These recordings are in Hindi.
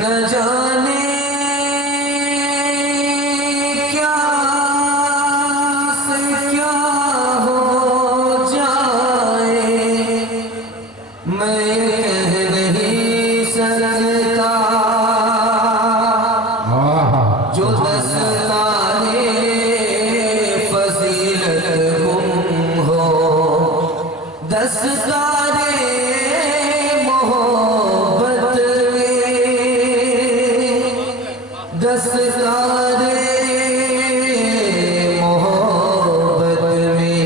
न जाने क्या से क्या हो जाए, मैं कह नहीं सकता जो दस्ताने फजीलत गुम हो, दस्ताने मोहब्बत में, दस्ताने मोहब्बत में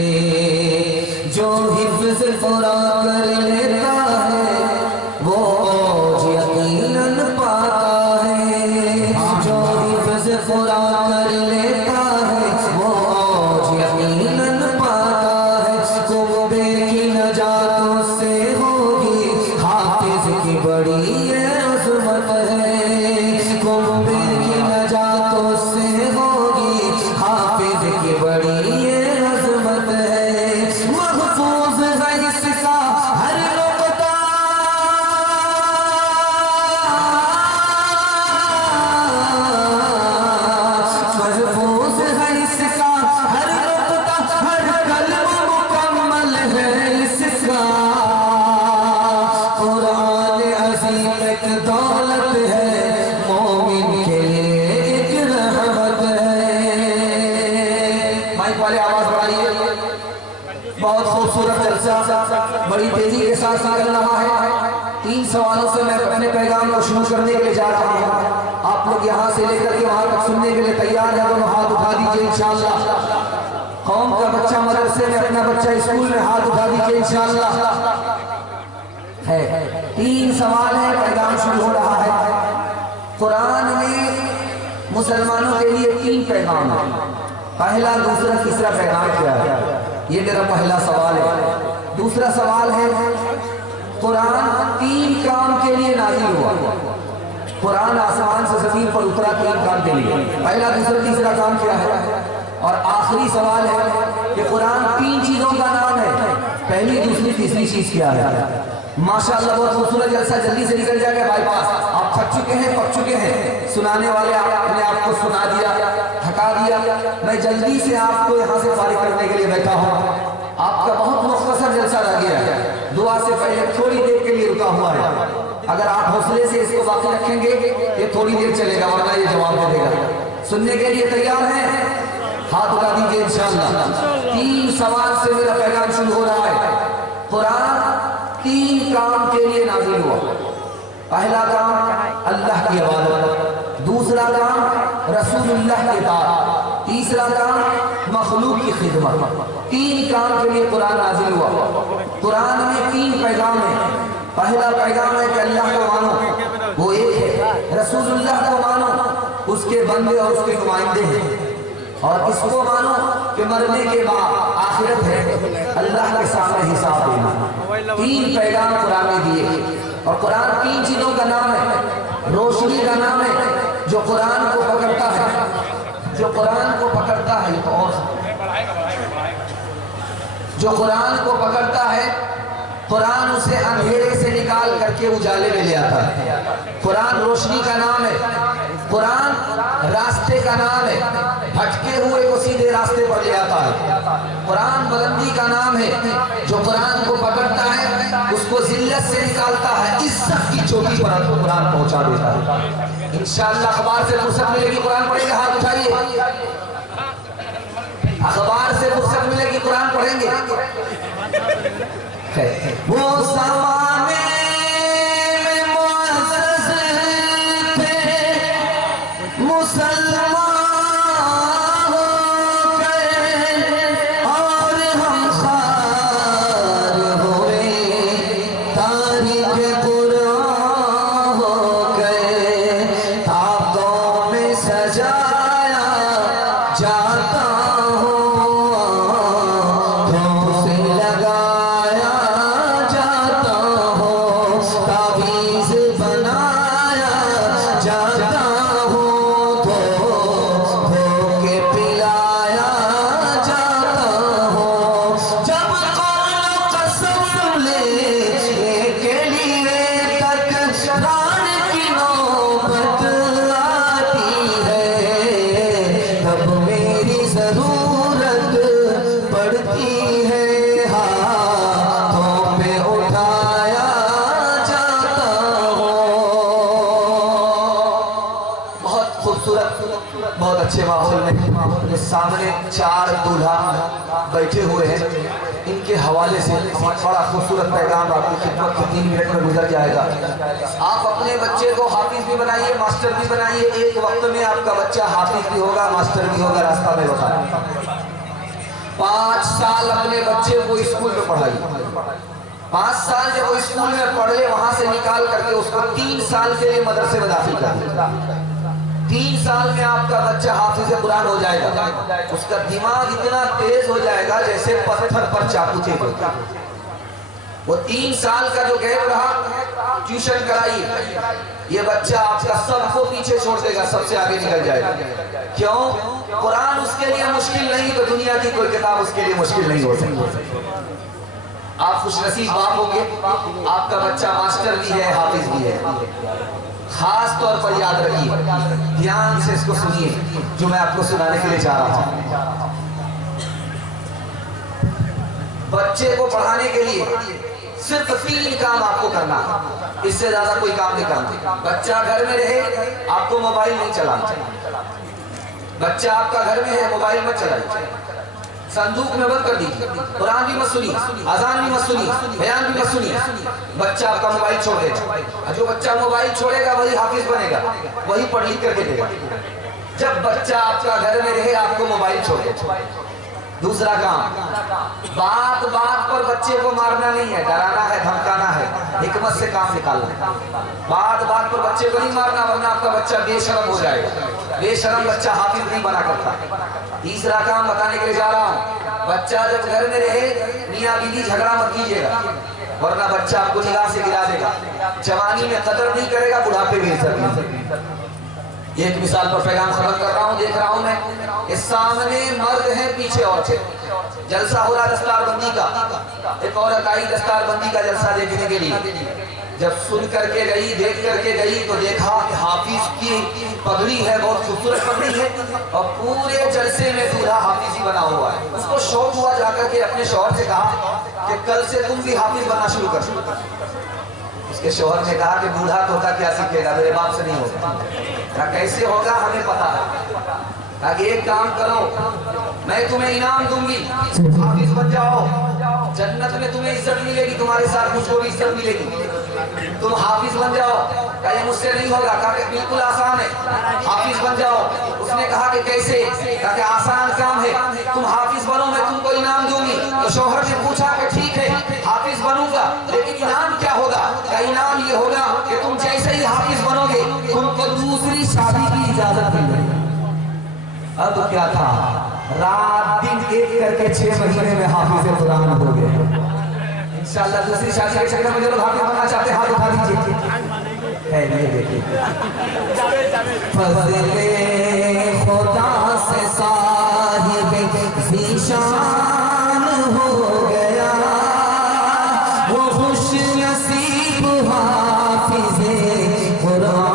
जो हिफ्ज़ कुरान कर लेता है वो औज यकीनन पाता है। जो हिफ्ज़ कुरान कर लेता है वो औज यकीनन पाता है। कुंबे की नजात उससे होगी, हाफिज़ की बड़ी अज़मत है। कुंबे की नजात उससे होगी, हाफिज़ की बड़ी अज़मत है। महफूज़ है इसका हर नुक्ता, महफूज़ है इसका हर नुक्ता, हर कलम मुकम्मल है इसका। कुरान अज़ीम एक दौलत है, मोमिन के लिए एक रहमत है। माइक वाले आवाज बढ़ाइए। बहुत खूबसूरत जलसा बड़ी तेजी के साथ चल रहा है। 3 सवालों से मैं अपने पैगाम को शुरू करने के लिए जा रहा हूँ। आप लोग यहाँ से लेकर के वहां तक सुनने के लिए तैयार है? दोनों हाथ उठा दीजिए इंशाअल्लाह। कौम का बच्चा मदरसे में, अपना बच्चा स्कूल में, हाथ उठा दीजिए इंशाअल्लाह। है 3 सवाल है, पैगाम शुरू हो रहा है। कुरान में मुसलमानों के लिए 3 पैगाम है। पहला, दूसरा, तीसरा पैगाम क्या है? ये मेरा पहला सवाल है। दूसरा सवाल है, कुरान 3 काम के लिए नाज़िल हुआ। कुरान आसमान से ज़मीन पर उतरा 3 काम के लिए। पहला, दूसरा, तीसरा काम क्या है? और आखिरी सवाल है कि कुरान 3 चीजों का नाम है, पहली, दूसरी, तीसरी चीज क्या है? माशाअल्लाह बहुत खूबसूरत जलसा। जल्दी से निकल जाएगा बाईपास। आप थक चुके हैं, पक चुके हैं। सुनाने वाले आपने आपको सुना दिया, थका दिया। मैं जल्दी से आपको यहाँ से फारिग करने के लिए बैठा हूँ। आपका बहुत मुख्तसर जलसा रह गया है। दुआ से पहले थोड़ी देर के लिए रुका हुआ है। अगर आप हौसले से इसको बाकी रखेंगे ये थोड़ी देर चलेगा, वरना ये जवाब दे देगा। सुनने के लिए तैयार हैं? हाथ उठा दीजिए इंशाअल्लाह। 3 सवाल से मेरा पैगाम शुरू हो रहा है। कुरान 3 काम के लिए नाज़िल हुआ। पहला काम अल्लाह की इबादत, दूसरा काम रसूलुल्लाह के इताअत, तीसरा काम मखलूक की खिदमत। 3 काम के लिए कुरान नाज़िल हुआ। कुरान में 3 पैगाम है। पहला पैगाम है कि अल्लाह को मानो, वो एक है। रसूलुल्लाह को मानो, उसके बंदे और उसके नुमाइंदे हैं। और इसको मानो कि मरने के बाद आखिरत है, अल्लाह के सामने हिसाब देना। 3 पैगाम कुरान में दिए। और कुरान 3 चीजों का नाम है। रोशनी का नाम है, जो कुरान को पकड़ता है, जो कुरान को पकड़ता है, और जो कुरान को पकड़ता है, कुरान उसे अंधेरे से निकाल करके उजाले में ले आता है। कुरान रोशनी का नाम है, कुरान रास्ते का नाम है, भटके हुए को सीधे रास्ते पर ले आता है। कुरान बुलंदी का नाम है, जो कुरान को पकड़ता है उसको जिल्लत से निकालता है, इज्जत की चोटी पर कुरान पहुंचा देता है। इंशाअल्लाह अखबार से फुर्सत मिलेगी कुरान पढ़ेंगे, हाथ उठाइए। अखबार से फुर्सत मिलेगी कुरान पढ़ेंगे। वो ज़माने में मुअज़्ज़ज़ थे मुसलमान हो गए और हम खार हुए, तारीख़ कुरान हो गए। ताक़ों में सजाया जाता बहुत अच्छे माहौल में सामने 4 दूल्हा बैठे हुए हैं। इनके हवाले से बड़ा खूबसूरत पैगाम आपकी खिदमत में 3 मिनट में गुजर जाएगा। आप अपने बच्चे को हाफिज भी बनाइए, मास्टर भी बनाइए। एक वक्त में आपका बच्चा हाफिज भी होगा, मास्टर भी होगा, रास्ता में बताए। 5 साल अपने बच्चे को स्कूल में पढ़ाइए। 5 साल जब वो स्कूल में पढ़ ले, वहां से निकाल करके उसको 3 साल के लिए मदरसे में दाखिल कर दिया। 3 साल में आपका बच्चा हाफिज कुरान हो जाएगा। उसका दिमाग इतना तेज हो जाएगा जैसे पत्थर पर चाकू चेप होता। वो 3 साल का जो गैप रहा, ट्यूशन कराइए। ये बच्चा आपका सबको पीछे छोड़ देगा, सबसे आगे निकल जाएगा। क्यों? कुरान उसके लिए मुश्किल नहीं तो दुनिया की कोई किताब उसके लिए मुश्किल नहीं हो सकती। आप खुशनसीब बाप होंगे, आपका बच्चा मास्टर भी है, हाफिज भी है। खास तौर पर याद रखिए, ध्यान से इसको सुनिए जो मैं आपको सुनाने के लिए चाह रहा हूं। बच्चे को पढ़ाने के लिए सिर्फ 3 काम आपको करना है, इससे ज्यादा कोई काम नहीं करना। बच्चा घर में रहे, आपको मोबाइल नहीं चलाना। बच्चा आपका घर में है, मोबाइल मत चलाइए, संदूक में बंद कर दीजिए। कुरान भी मत सुनिए, अजान भी मत सुनिए, बयान भी मत सुनिए। बच्चा आपका मोबाइल छोड़ देगा। जो बच्चा मोबाइल छोड़ेगा वही हाफिज बनेगा, वही पढ़ लिख करके देगा। जब बच्चा आपका घर में रहे, आपको मोबाइल छोड़ देगा। दूसरा काम, बात बात पर बच्चे को मारना नहीं है, डराना है, धमकाना है, हिकमत से काम निकालना है। बात बात पर बच्चे को नहीं मारना, वरना आपका बच्चा बेशरम हो जाएगा। बेशरम बच्चा हाफिज नहीं बना करता। तीसरा काम बताने के लिए जा रहा हूँ, बच्चा जब घर में रहे, मियाँ बीवी झगड़ा मत कीजिएगा, वरना बच्चा आपको निगाह से गिरा देगा। जवानी में कदर नहीं करेगा, बुढ़ापे में इज्जत नहीं। एक मिसाल पर पैगाम खत्म कर रहा हूँ। देख रहा हूँ मैं, इस सामने मर्द है, पीछे औरत है। जलसा हो रहा दस्तारबंदी का। एक औरत आई दस्तारबंदी का जलसा देखने के लिए। जब सुन करके गई, देख करके गई, तो देखा कि हाफिज की पगड़ी है, बहुत खूबसूरत पगड़ी है, और पूरे जलसे में दूल्हा हाफिज ही बना हुआ है। उसको शौक हुआ, जाकर के अपने शौहर से कहा कि कल से तुम भी हाफिज बनना शुरू कर। उसके शौहर ने कहा कि बूढ़ा तोता क्या सीखेगा, मेरे बाप से नहीं होगा। कैसे होगा हमें पता है। आगे एक काम करो, मैं तुम्हें इनाम दूंगी, हाफिज बन जाओ, जन्नत में तुम्हें इज्जत मिलेगी, तुम्हारे साथ मुझको भी इज्जत मिलेगी। तुम हाफिज बन जाओ। कहा ये मुझसे नहीं होगा। कहा कि बिल्कुल आसान है, हाफिज बन जाओ। उसने कहा कि कैसे? कहा कि आसान काम है, तुम हाफिज बनो, मैं तुमको इनाम दूंगी। तो शौहर ने पूछा कि ठीक है, हाफिज बनूंगा, लेकिन इनाम क्या होगा? का इनाम ये होगा कि तुम जैसे ही हाफिज बनोगे, तुमको दूसरी शादी की इजाजत मिलेगी। अब क्या था, रात दिन एक करके 6 महीने में हाफिज कुरान हो गए। इंशाअल्लाह दूसरी शादी के चक्कर में जो लोग हाफिज बनना चाहते हैं, हाथ उठा दीजिए। है ये देखिए, फज़ले खुदा से साहिब ज़ीशान हो गया, वो खुश नसीब हाफिज़े कुरान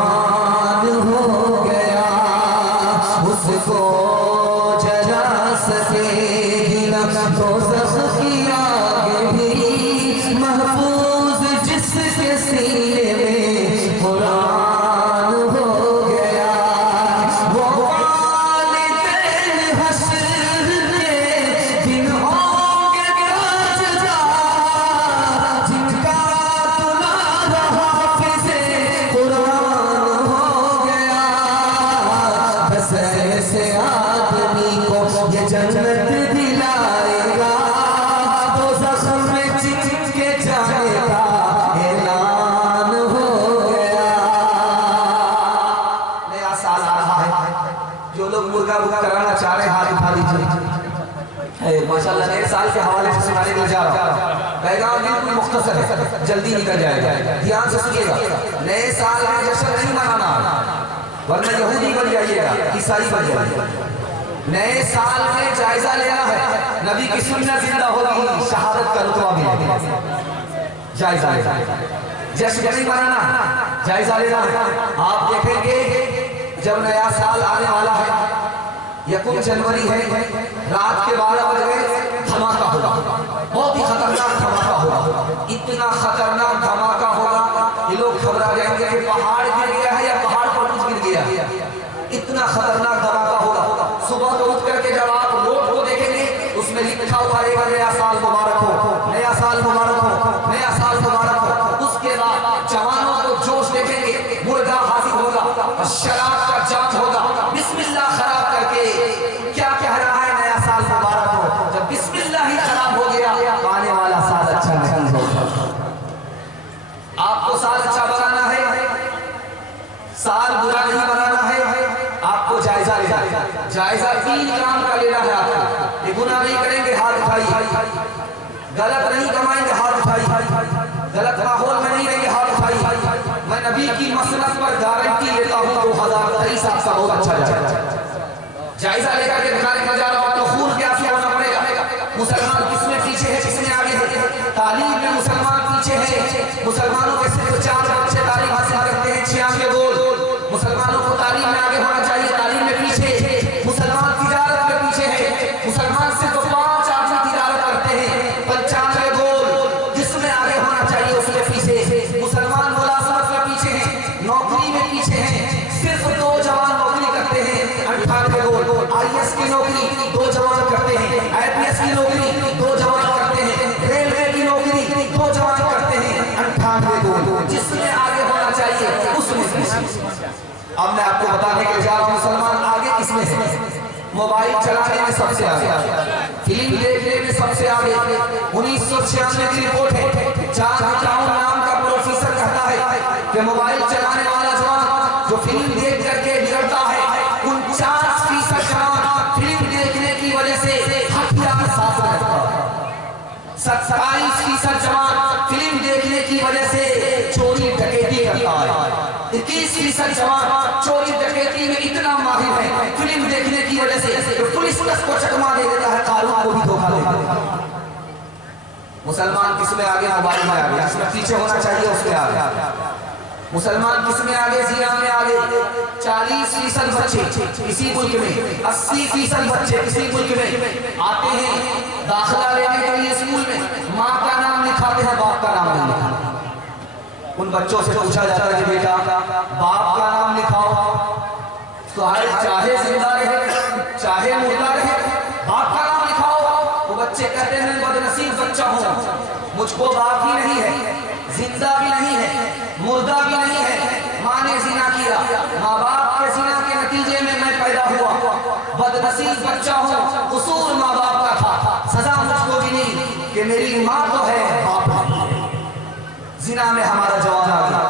बुक कराना चाह रहे हाथ उठा दीजिए। माशाल्लाह नए साल के हवाले से सुनाने के लिए जा रहा हूँ। पैगाम बिल्कुल मुख्तसर है, जल्दी निकल जाएगा, ध्यान से सुनिएगा। नए साल में जश्न नहीं मनाना, वरना यहूदी बन जाइएगा, ईसाई बन जाइएगा। नए साल में जायजा लेना है, नबी की सुन्नत जिंदा होगी, शहादत का रुतबा मिलेगा। जायजा लेना, जश्न नहीं मनाना, जायजा लेना है। आप देखेंगे जब नया साल आने वाला है, यकुम जनवरी है, रात के 12 बज गए, धमाका होगा, बहुत ही खतरनाक धमाका होगा। इतना खतरनाक धमाका होगा ये लोग घबरा जाएंगे कि पहाड़ गिर गया है या पहाड़ पर कुछ गिर गया। इतना खतरनाक धमाका होगा। सुबह तो उठ करके जब आप रोड को देखेंगे उसमें लिखा हुआ रहेगा नया साल मुबारक हो, नया साल मुबारक हो, नया साल मुबारक हो। उसके बाद जवानों को जोश देखेंगे, मुर्गा हाजिर होगा और शराब का जाम होगा, बिस्मिल्लाह खराब करके क्या कह रहा है नया साल मुबारक हो। जब बिस्मिल्लाह ही खराब हो गया, आने वाला साल अच्छा नहीं होगा। आपको साल अच्छा बनाना है, साल बुरा नहीं बनाना है, आपको जायजा लेना है। जायजा 3 काम का लेना है आपको। ये गुनाह नहीं करेंगे, हाथ उठाइए। गलत नहीं कमाएंगे, हाथ उठाइए। गलत माहौल में नहीं रहेंगे, हाथ उठाइए। मैं नबी की मसलत पर गारंटी लेता हूँ 2023 आपका बहुत अच्छा जाएगा। जायजा लेकर के दिखाने का जा रहा हूँ तो खून के आंसू होना पड़ेगा। मुसलमान किसमें पीछे है, किसमें आगे है? तालीम में मुसलमान पीछे है। मुसलमानों के सिर्फ 4 बच्चे तालीम हासिल करते हैं, 96 गोल। मुसलमानों को तालीम में आगे होना चाहिए, तालीम में पीछे है। मुसलमान तिजारत में पीछे है, मुसलमान सिर्फ 5 आदमी तिजारत करते हैं, 95 गोल। जिसमें आगे होना चाहिए उसमें पीछे है। मुसलमान मुलाजमत में पीछे है, नौकरी में पीछे है, सिर्फ 2 जवान नौकरी करते हैं, 98 गोल। IAS की नौकरी 2 जवान करते हैं, IPS की नौकरी 2 जवान करते हैं, रेलवे की नौकरी 2 जवान करते हैं, 98 गोल। जिसमें आगे होना चाहिए उसमें पीछे। अब मैं आपको बताने के लिए जा रहा हूं मुसलमान आगे किसमें है। मोबाइल चलाने में सबसे आगे, फिल्म देखने में सबसे आगे। 1996 की रिपोर्ट है, जॉन ब्राउन नाम का प्रोफेसर कहता है कि मोबाइल चलाने वाला जवान जो फिल्म देख करके बिगड़ता है, 49% जवान फिल्म देखने की वजह से हथियार साथ रखता है। 27% जवान फिल्म देखने की वजह से चोरी डकैती करता है। 21% जवान चोरी डकैती में इतना माहिर है, फिल्म देखने की वजह से तो पुलिस को चकमा दे देता है, कानून को भी धोखा देता है। मुसलमान किसमें आगे? मोबाइल में आगे। जिसमें पीछे होना चाहिए उसमें आगे। मुसलमान किसमें आगे? ज़िना में आगे। 40% बच्चे किसी मुल्क में, 80% बच्चे किसी मुल्क में आते हैं दाखिला लेने के लिए स्कूल में, माँ का नाम लिखाते हैं, बाप का नाम नहीं लिखाते। उन बच्चों से पूछा जाता है कि बेटा बाप का नाम लिखाओ, तो चाहे जिंदा रहे चाहे मुर्दा रहे, बाप का नाम लिखाओ। वो बच्चे कहते हैं बदनसीब बच्चा हूँ, मुझको बाप ही नहीं है, जिंदा भी नहीं है, मुर्दा भी नहीं है। माँ ने जिना किया, माँ बाप के जिना के नतीजे में मैं पैदा हुआ, बदनसीब बच्चा हूँ। कसूर माँ बाप का था, सजा मुझको भी नहीं कि मेरी माँ तो है, बाप नहीं। जिना में हमारा जवान आ गया।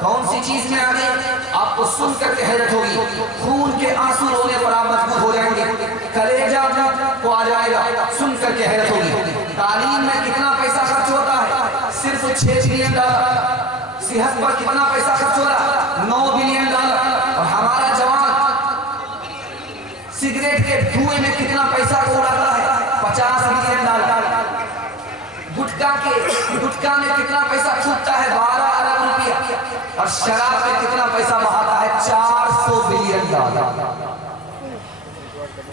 कौन सी चीज में आगे? आपको सुनकर के हैरत होगी, खून के आंसू रोने पर आप मजबूर हो जाएंगे, कलेजा को आ जाएगा, सुनकर के हैरत होगी। तालीम में कितना पैसा खर्च होता है? सिर्फ $6 बिलियन। सेहत पर कितना पैसा खर्च हो रहा है? $9 बिलियन। और हमारा जवान सिगरेट के धुएं में कितना पैसा उड़ाता है? $50 बिलियन। गुटखा में कितना पैसा छूटता है? 12 अरब रुपया। और शराब में कितना पैसा बहाता है? $400 बिलियन।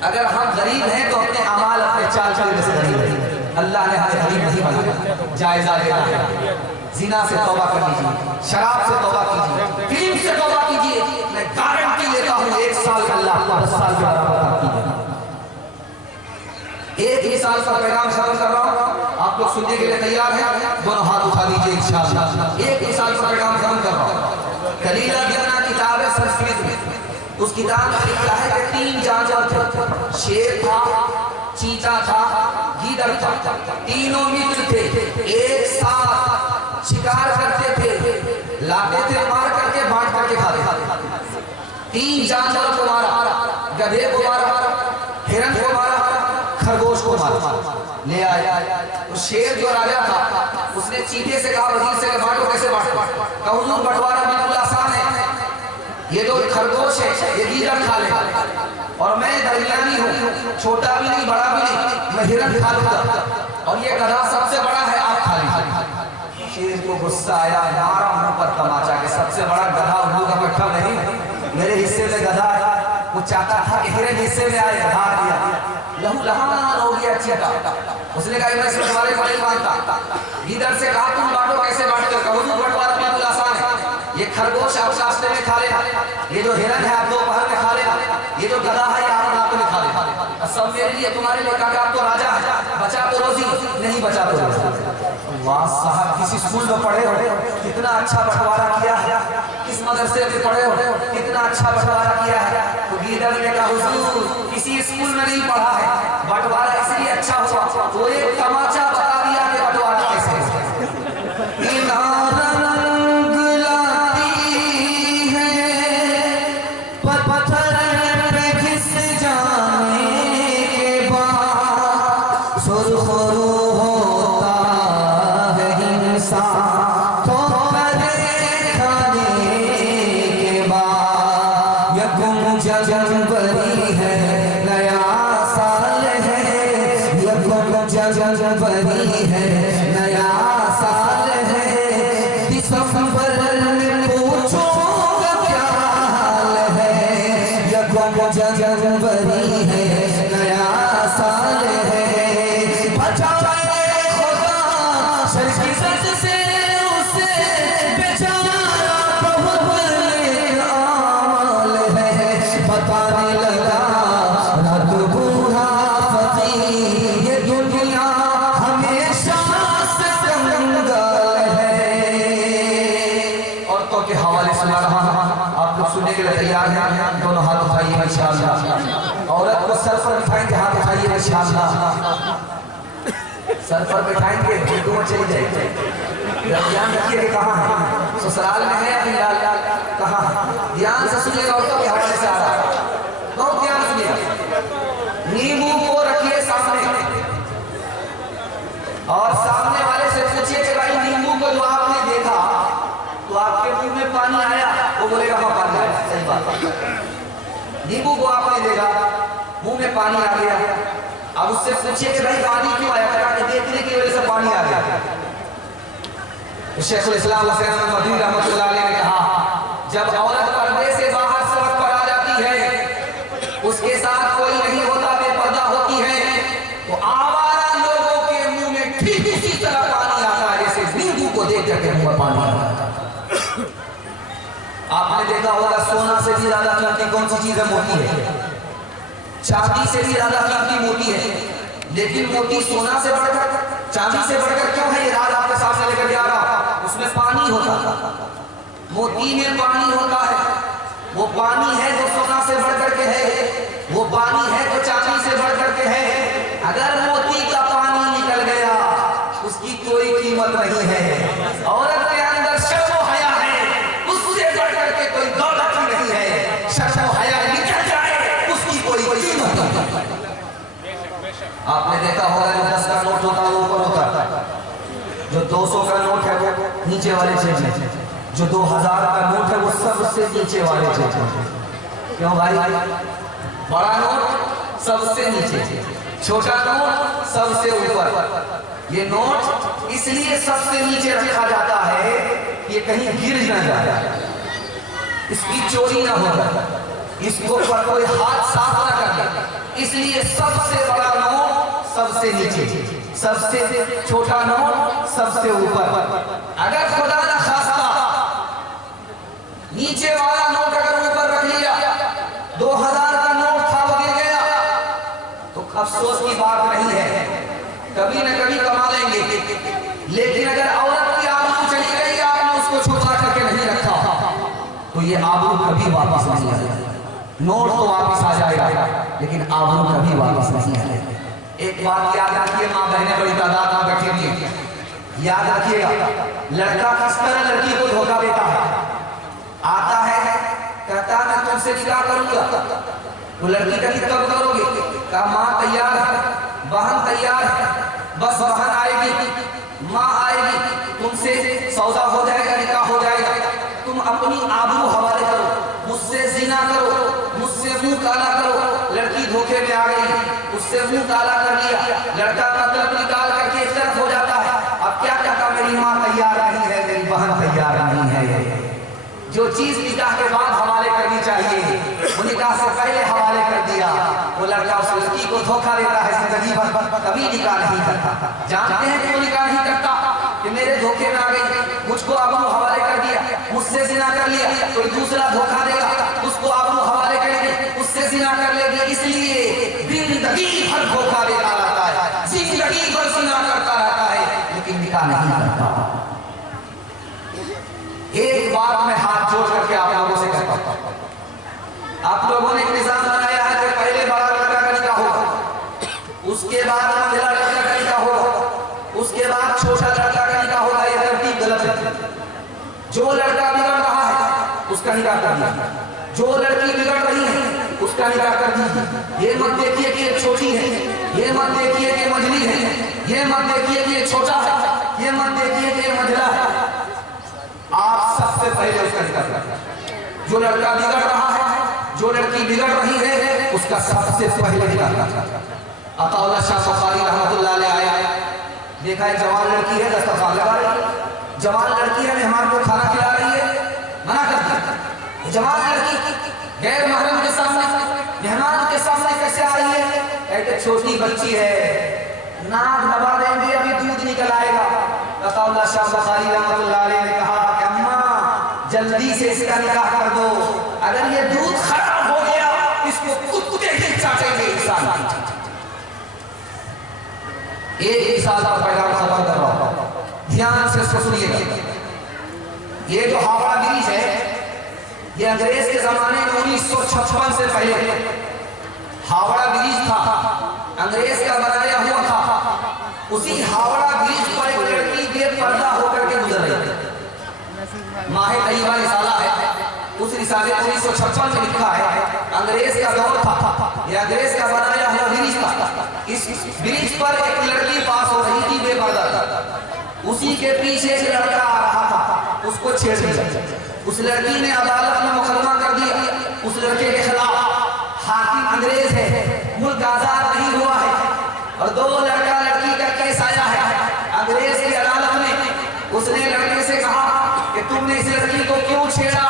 अगर हम गरीब हैं तो अपने अमाल अपने चाल चलने से गरीब हैं। अल्लाह ने हमें गरीब नहीं बनाया। जायजा लेना है, जिना से तौबा कर लीजिए, शराब से तौबा कीजिए, फिल्म से तौबा कीजिए। मैं गारंटी लेता हूँ 1 साल का अल्लाह आपको 10 साल के बराबर। एक ही साल का पैगाम खत्म कर रहा हूँ, आप लोग सुनने के लिए तैयार हैं? दोनों हाथ उठा दीजिए इंशाअल्लाह। एक ही साल का पैगाम खत्म कर रहा हूँ। कलीला गिरना किताब है संस्कृत में, उस किताब में लिखा है कि 3 जानवर थे, शेर था, चीता था, गीदड़ था। तीनों मित्र थे, एक साथ शिकार करते थे, लाते थे, मार करके बांट करके खाते थे। 3 जानवरों को मारा, गधे को मारा, हिरन को मारा, खरगोश को मारा, ले आया। तो शेर जो राजा था उसने चीते से कहा वजीर से बांटो, कैसे बांटो? कहा हुजूर बंटवारा बिल्कुल आसान है, ये जो खरगोश है ये गीदड़ खा लेगा और मैं दरमियानी हूँ, छोटा भी नहीं बड़ा भी नहीं, मैं हिरन खा लूंगा और ये गधा सबसे बड़ा है, आप खा लीजिए। शेर को गुस्सा आया, मारा मुंह पर तमाचा के सबसे बड़ा गधा उल्लू का पट्टा नहीं, मेरे हिस्से में गधा है। वो चाहता था कि हिरन हिस्से में आए, गधा आ गया, लहू लहान हो गया चीता। उसने कहा मैं इसमें तुम्हारे को नहीं मानता। गीदड़ से कहा तुम बांटो, कैसे बांटते हो? कहा बंटवारा बिल्कुल आसान है, ये खरगोश आप नाश्ते में खा लेना, ये जो हिरन है आप दोपहर में खा लेना, ये जो गधा है आप रात में खा लेना, सब मेरे लिए तुम्हारे लिए। कहा आप तो राजा है, बचा तो रोजी नहीं, बचा तो रोजी। वाह साहब, किसी स्कूल में पढ़े हो, कितना अच्छा बंटवारा किया है, किस मदरसे में पढ़े हो, कितना अच्छा बंटवारा किया है। तो गीदड़ ने कहा हुजूर किसी स्कूल में नहीं पढ़ा है, बंटवारा इसलिए अच्छा हुआ, तो एक तमाचा बता दिया कि बंटवारा कैसे है। जनवरी है नया साल है, जनवरी है नया साल है, दिसंबर में पूछो क्या हाल है, जनवरी है नया साल है। बचाए खुदा शर की सज से उसे, बेचारा बहुत आमाल है, बताने लगा रात बूढ़ा फकीर, ये दुनिया हमेशा से जंगल है। औरतों के हवाले सुना रहा हूं, आप लोग सुनने के लिए तैयार हैं? दोनों हाथ उठाइए इंशाअल्लाह। औरत को सर पर बिठाएंगे, हाथ उठाइए इंशाअल्लाह। सर पर बिठाएंगे तो चली जाएगी। ध्यान रखिए कहाँ है, ससुराल में है या कहाँ है? ध्यान से सुनिएगा, औरतों के हवाले से आ रहा है, बहुत ध्यान सुनिएगा। नींबू को रखिए सामने और सामने वाले से पूछिए कि भाई नींबू को जो आपने देखा तो आपके मुंह में पानी आया? वो बोलेगा हाँ पानी आया। सही बात, नींबू को आपने देखा मुंह में पानी आ गया। अब उससे पूछिए कि भाई पानी क्यों आया? कि देखने की वजह से पानी आ गया। तो शेखुल इस्लाम हुसैन मदनी रहमतुल्लाह अलैह ने कहा जब औरत पर्दे से बाहर सड़क पर आ जाती है, उसके साथ कोई नहीं होता, बेपर्दा होती है, तो आवारा लोगों के मुंह में ठीक इसी तरह पानी आता है जैसे नींबू को देख करके मुंह में पानी आता है। आपने देखा होगा सोना से भी ज्यादा कीमती कौन सी चीज है? मोती है। चांदी से भी ज्यादा कीमती मोती है, लेकिन मोती सोना से बढ़कर, चांदी से बढ़कर क्यों है? ये राज आपके सामने लेकर जा रहा, उसमें पानी होता है, मोती में पानी होता है। वो पानी है जो सोना से बढ़कर के है, वो पानी है जो चांदी से बढ़कर के है। अगर मोती का पानी निकल गया उसकी कोई कीमत नहीं है। औरत के अंदर शर्म और हया है, उससे बढ़कर के कोई दौलत ही नहीं है। शर्म और हया निकल जाए उसकी कोई कीमत नहीं। आपने देखा होगा जो 10 का नोट होता है वो ऊपर होता है, जो 200 का नोट है वो नीचे वाले चेंज है, जो 2000 का नोट है वो सबसे नीचे वाले चेंज है। क्यों भाई? बड़ा नोट सबसे नीचे, छोटा नोट सबसे ऊपर। ये नोट इसलिए सबसे नीचे रखा जाता है कि ये कहीं गिर न जाए, इसकी चोरी ना हो जाए, इसको पर कोई हाथ साफ ना कर दे, इसलिए सबसे बड़ा नोट सबसे नीचे, सबसे छोटा नोट सबसे ऊपर। अगर खुदा ना खास्ता नीचे वाला नोट अगर ऊपर रख लिया, 2000 का नोट था वो गिर गया, तो अफसोस की बात नहीं है, कभी न कभी कमा लेंगे। लेकिन अगर औरत की आबरू चली गई, आपने उसको छुपा करके नहीं रखा, तो ये आबरू कभी वापस नहीं आएगा। नोट तो वापस आ जाएगा लेकिन आबरू कभी वापस नहीं आएगा। एक बात याद रखिए, माँ बहनें बड़ी तादाद में बैठी हुई हैं, याद रखिएगा, लड़का किस तरह लड़की को धोखा देता है। आता है कहता है मैं तुमसे निकाह करूंगा, वो लड़की का कब करोगे? कहा माँ तैयार है, बहन तैयार है, बस बहन आएगी, माँ आएगी, तुमसे सौदा हो जाएगा, निकाह हो जाएगा, तुम अपनी आबरू हवाले करो, मुझसे जिना करो, मुझसे मुंह काला करो। लड़की धोखे में आ गई, उससे मुंह काला कर लिया, लड़का मतलब निकाल करके एक तरफ हो जाता है। अब क्या कहता, मेरी माँ तैयार नहीं है, मेरी बहन तैयार नहीं है। जो चीज निकाह के बाद हवाले करनी चाहिए वो निकाह से पहले हवाले कर दिया। वो लड़का उस लड़की को धोखा देता है जिंदगी भर, कभी निकाह नहीं करता। जानते हैं कि वो निकाह नहीं करता कि मेरे धोखे में आ गई, मुझको आबरू हवाले कर दिया, मुझसे जिना कर लिया, कोई दूसरा धोखा देगा, उसको आबरू हवाले करेगी, उससे जिना कर लेगी। इसलिए जिंदगी भर धोखा देता रहता है, जिंदगी भर जिना करता रहता है, लेकिन निकाह नहीं करता। एक बात मैं हाथ जोड़ करके आप लोगों से कहता हूं, आप लोगों ने एक निजाम बनाया है कि पहले बड़ा लड़का का निकाह होगा, उसके बाद मंझला लड़का का निकाह होगा, उसके बाद छोटा लड़का का निकाह होगा। ये तरतीब गलत है। जो लड़का बिगड़ रहा है उसका निकाह कर दीजिए, जो लड़की बिगड़ रही है उसका निकाह कर दीजिए। ये मत देखिए कि ये छोटी है, ये मत देखिए कि मंझली है, ये मत देखिए कि ये छोटा है, ये मत देखिए कि ये मंझला है। आप सबसे पहले उसका निकाह करें। जो लड़का बिगड़ रहा है, जो लड़की बिगड़ रही है, उसका सबसे पहले निकाह करें। अताउल्लाह शाह बुखारी रहमतुल्लाह अलैह आया, देखा एक जवान लड़की है, दस्तरखान लगा रही है, जवान लड़की है, मेहमान को खाना खिला रही है, मना कर दिया। जवान लड़की गैर महरम के सामने, मेहमान के सामने कैसे आ रही है? कहते छोटी बच्ची है, नाक दबा देंगे अभी दूध निकल आएगा। अताउल्लाह शाह बुखारी रहमतुल्लाह अलैह ने कहा कि अम्मा जल्दी से इसका निकाह कर दो, अगर ये दूध खराब हो गया इसको कुत्ते ही चाटेंगे इंसान। एक मिसाल का पैगाम खबर कर रहा हूं, ध्यान से इसको सुनिएगा। ये जो हावड़ा ब्रिज है, ये अंग्रेज के जमाने में 1956 से पहले हावड़ा ब्रिज था, अंग्रेज का बनाया हुआ था। उसी हावड़ा ब्रिज पर एक लड़की बेपर्दा होकर के गुजर रही है। माहे तैयबा रिसाला है, उस रिसाले 1956 में लिखा है, अंग्रेज का दौर था, यह अंग्रेज का बनाया हुआ ब्रिज था। इस ब्रिज पर एक लड़की पास हो रही थी बेपर्दा, उसी के पीछे एक लड़का आ रहा था, उसको छेड़ दिया। उस लड़की ने अदालत में मुकदमा कर दिया उस लड़के के खिलाफ। हाकिम अंग्रेज है, मुल्क आजाद नहीं हुआ है, और दो लड़का लड़की का केस आया है अंग्रेज की अदालत में। उसने लड़के से कहा कि तुमने इस लड़की को क्यों छेड़ा?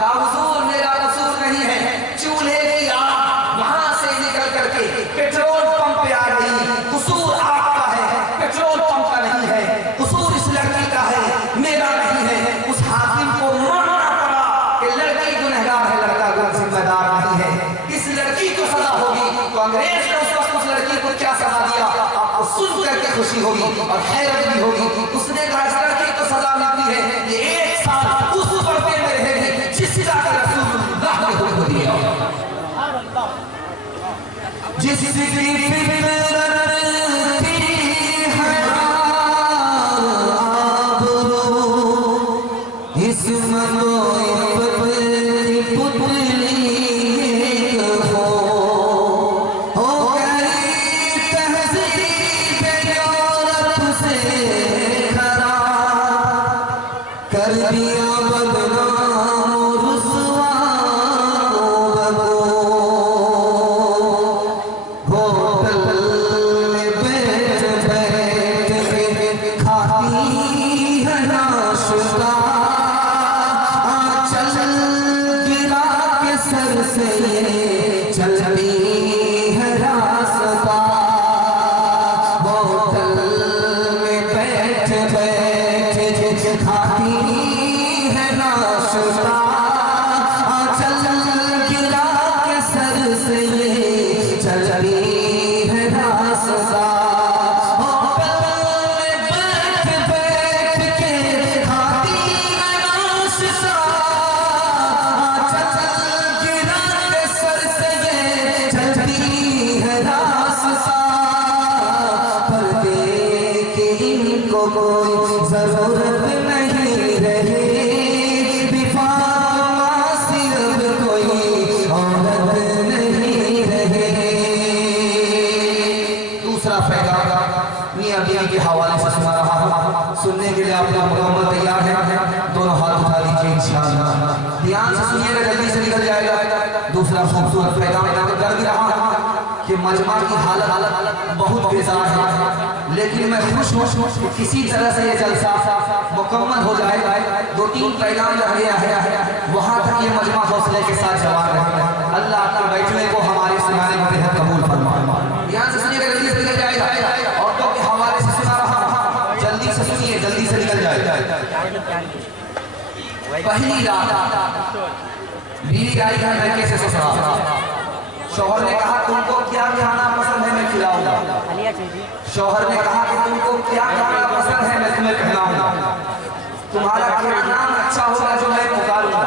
कहा हुजूर मेरा कसूर नहीं है, चूल्हे की आग वहां से निकल करके पेट्रोल पंप पे आ गई, कसूर आपका है, पेट्रोल पंप का नहीं है, कसूर इस लड़की का है, मेरा नहीं है। उस हाकिम को मानना पड़ा कि लड़की गुनहगार है, लड़का जिम्मेदार नहीं है, इस लड़की को सजा होगी। तो अंग्रेज ने उस वक्त उस लड़की को क्या सजा दिया आपको सुन करके खुशी होगी और हैरत भी होगी। उसने कहा इस लड़की को सजा मिलती है, ये 1 साल उस पर्दे में रहेगी जिसका रसूलुल्लाह ने हुक्म दिया। जिसकी कोई जरूरत नहीं रही, दिफा सिर्फ कोई औरत नहीं जल्दी से निकल जाएगा। दूसरा खूबसूरत पैगाम कर भी रहा कि मजमा की हालत बहुत बेजार है, लेकिन मैं खुश हूँ कि किसी तरह से ये जलसा मुकम्मल हो जाए। 2-3 पैगाम रह गया है, वहाँ तक ये मजमा हौसले के साथ जवाब रहे। अल्लाह आपके बैठने को हमारे सुनाने को बेहद कबूल फरमाए। यहाँ से सुनिएगा, जल्दी से निकल जाएगा। औरतों के हवाले से सुना रहा, जल्दी से सुनिए, जल्दी से निकल जाएगा। पहली रात बीवी आई है लड़के से ससुराल। शौहर ने कहा तुमको क्या खाना पसंद है मैं खिलाऊंगा। शौहर ने कहा कि तुमको क्या खाना पसंद है मैं तुम्हें खिलाऊंगा। तुम्हारा क्या नाम अच्छा होगा जो मैं पुकारूंगा।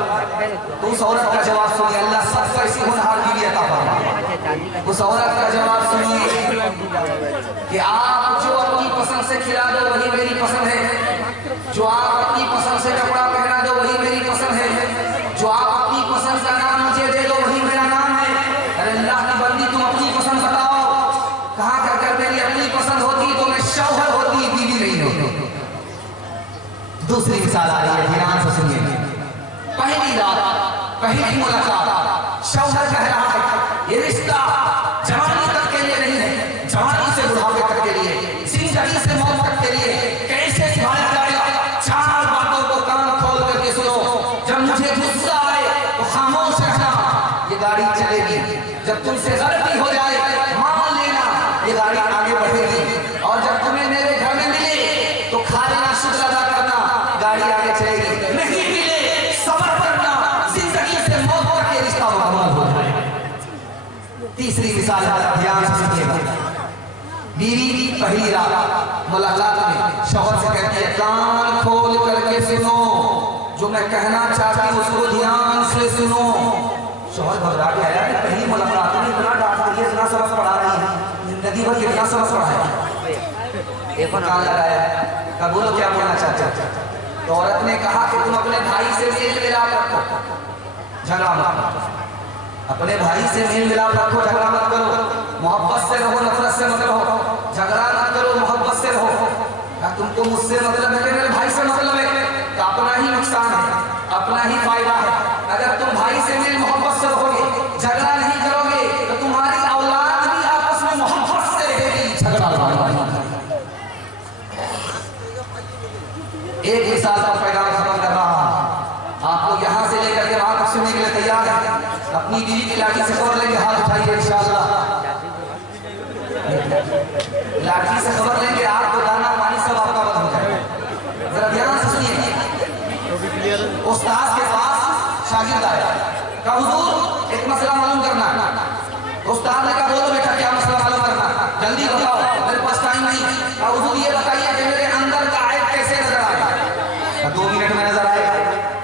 तो उस औरत का जवाब सुनिए, अल्लाह सबको ऐसी होनहार बीवी अता फरमाए। उस औरत का जवाब सुनिए कि आप जो अपनी पसंद से खिला दो वही मेरी पसंद है, जो आप अपनी पसंद से कपड़ा पहना दो वही मेरी पसंद है, जो आप अपनी पसंद का नाम मुझे दे दो वही मेरा नाम है। अरे अल्लाह की बंदी, तुम अपनी पसंद बताओ। कहाँ कर मेरी अपनी पसंद होती तो मैं शौहर होती, बीवी नहीं होती। दूसरी मिसाल आ रही है, ध्यान से सुनिए। पहली रात, पहली मुलाकात, शौहर कह रहा है ये रिश्ता जवानी तक के लिए नहीं है, जवानी से बुढ़ापे तक के लिए, जिंदगी से मौत तक के लिए कैसे निभाया जाएगा। 4 बातों को कान खोल करके सुनो। जब मुझे गुस्सा आए तो खामोश रहना, ये गाड़ी चलेगी। जब तुमसे गलती हो जाए मान लेना, ये गाड़ी आगे बढ़ेगी। और जब तुम्हें मेरे घर में मिले तो खा लेना, शुक्र अदा करना, गाड़ी आगे चलेगी। नहीं मिले सब्र करना, जिंदगी से मौत तक ये रिश्ता मुकम्मल हो जाए। तीसरी मिसाल ध्यान से सुनिएगा। बीवी पहली रात मुलाकात में शौहर से कहती है कान खोल करके सुनो, जो मैं कहना चाहती हूँ उसको ध्यान से सुनो। शौहर घबरा के आया कि पहली मुलाकात में इतना डांट रही है, इतना सबक पढ़ा रही है, जिंदगी भर कितना सबक पढ़ाया। कान लगाया, कहा बोलो क्या बोलना चाहते हो। तो औरत ने कहा कि तुम अपने भाई से मेल मिलाप रखो, झगड़ा मत करो। अपने भाई से मेल मिलाप रखो, झगड़ा मत करो। मोहब्बत से रहो, नफरत से मत रहो। झगड़ा मत करो, मोहब्बत से रहो। क्या तुमको मुझसे मतलब है, मेरे भाई से मतलब है, तो अपना ही नुकसान है, अपना ही फायदा है। अगर तुम भाई से मेल मोहब्बत से रहोगे, झगड़ा नहीं करोगे, तो तुम्हारी औलाद भी आपस में मोहब्बत से रहेगी, झगड़ा नहीं। एक मिसाल का पैगाम खत्म कर रहा हूं। आप लोग यहाँ से लेकर के वहां तक सुनने के लिए तैयार हैं। अपनी बीवी की लाठी से खबर लेंगे, हाथ उठाइए इंशाअल्लाह। लाठी से खबर लेंगे, आपको दाना पानी सब आपका बंद हो जाएगा। जरा ध्यान से सुनिए। उस्ताद के पास शागिर्द आया, कहा हुजूर एक मसला मालूम करना। उस्ताद ने कहा बोलो बेटा क्या मसला मालूम करना, जल्दी बताओ, मेरे पास टाइम नहीं। कहा हुजूर ये बताइए कि मेरे अंदर का ऐब कैसे नजर आएगा। 2 मिनट में नजर आएगा,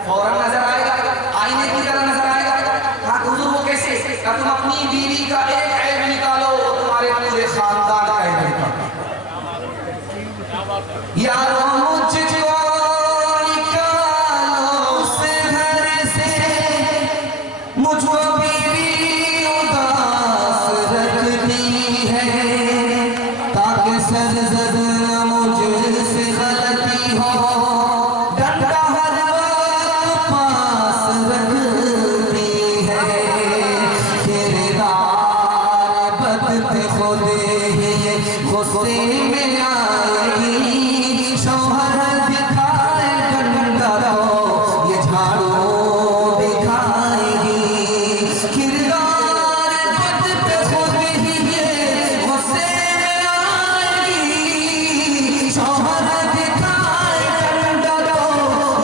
फौरन नजर आएगा, आईने की तरह नजर आएगा। कहा हुजूर वो कैसे। कहा तुम अपनी बीवी का एक ऐब निकालो, तुम्हारे पूरे खानदान का ऐब निकालो। यारो मुझको निकालो से घर से, मुझको बीवी उदास रखती है, ताकि सरजद मुझसे गलती हो, डंडा हर वक्त पास रखती है। किरदार बदते खुद ही गुस्से में आएगी, शौहर दिखाए डंडा तो ये झाड़ू दिखाएगी। किरदार बदते खुद ही गुस्से में आएगी, शौहर दिखाए डंडा तो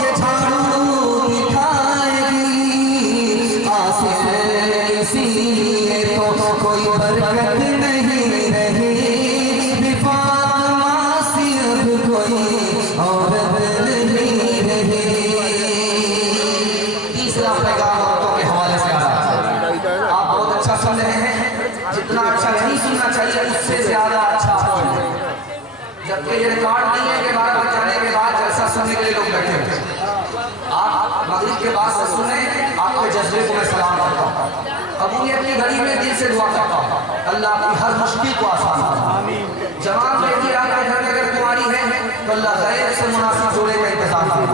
ये झाड़ू दिखाएगी। आसिर इसलिए तो कोई बरकत नहीं रही, कोई औरत नहीं रही। तीसरा पैगाम औरतों के हवाले से आ रहा है। आप बहुत अच्छा सुन रहे हैं, जितना अच्छा नहीं सुनना चाहिए उससे ज्यादा अच्छा सुन रहे हैं। जबकि ये रिकॉर्ड नहीं है कि 12 बजे जाने के बाद जलसा सुनने के लिए लोग बैठे हैं। आप मगरिब के बाद से सुने, आपके जज्बे को मैं सलाम करता हूँ। कबूलियत की घड़ी में दिल से दुआ करता हूँ, अल्लाह आपकी हर मुश्किल को आसान करे। जवान बेटी आपके घर में अगर कुंवारी है तो अल्लाह गैर से मुनासिब जोड़े का इंतजाम करे।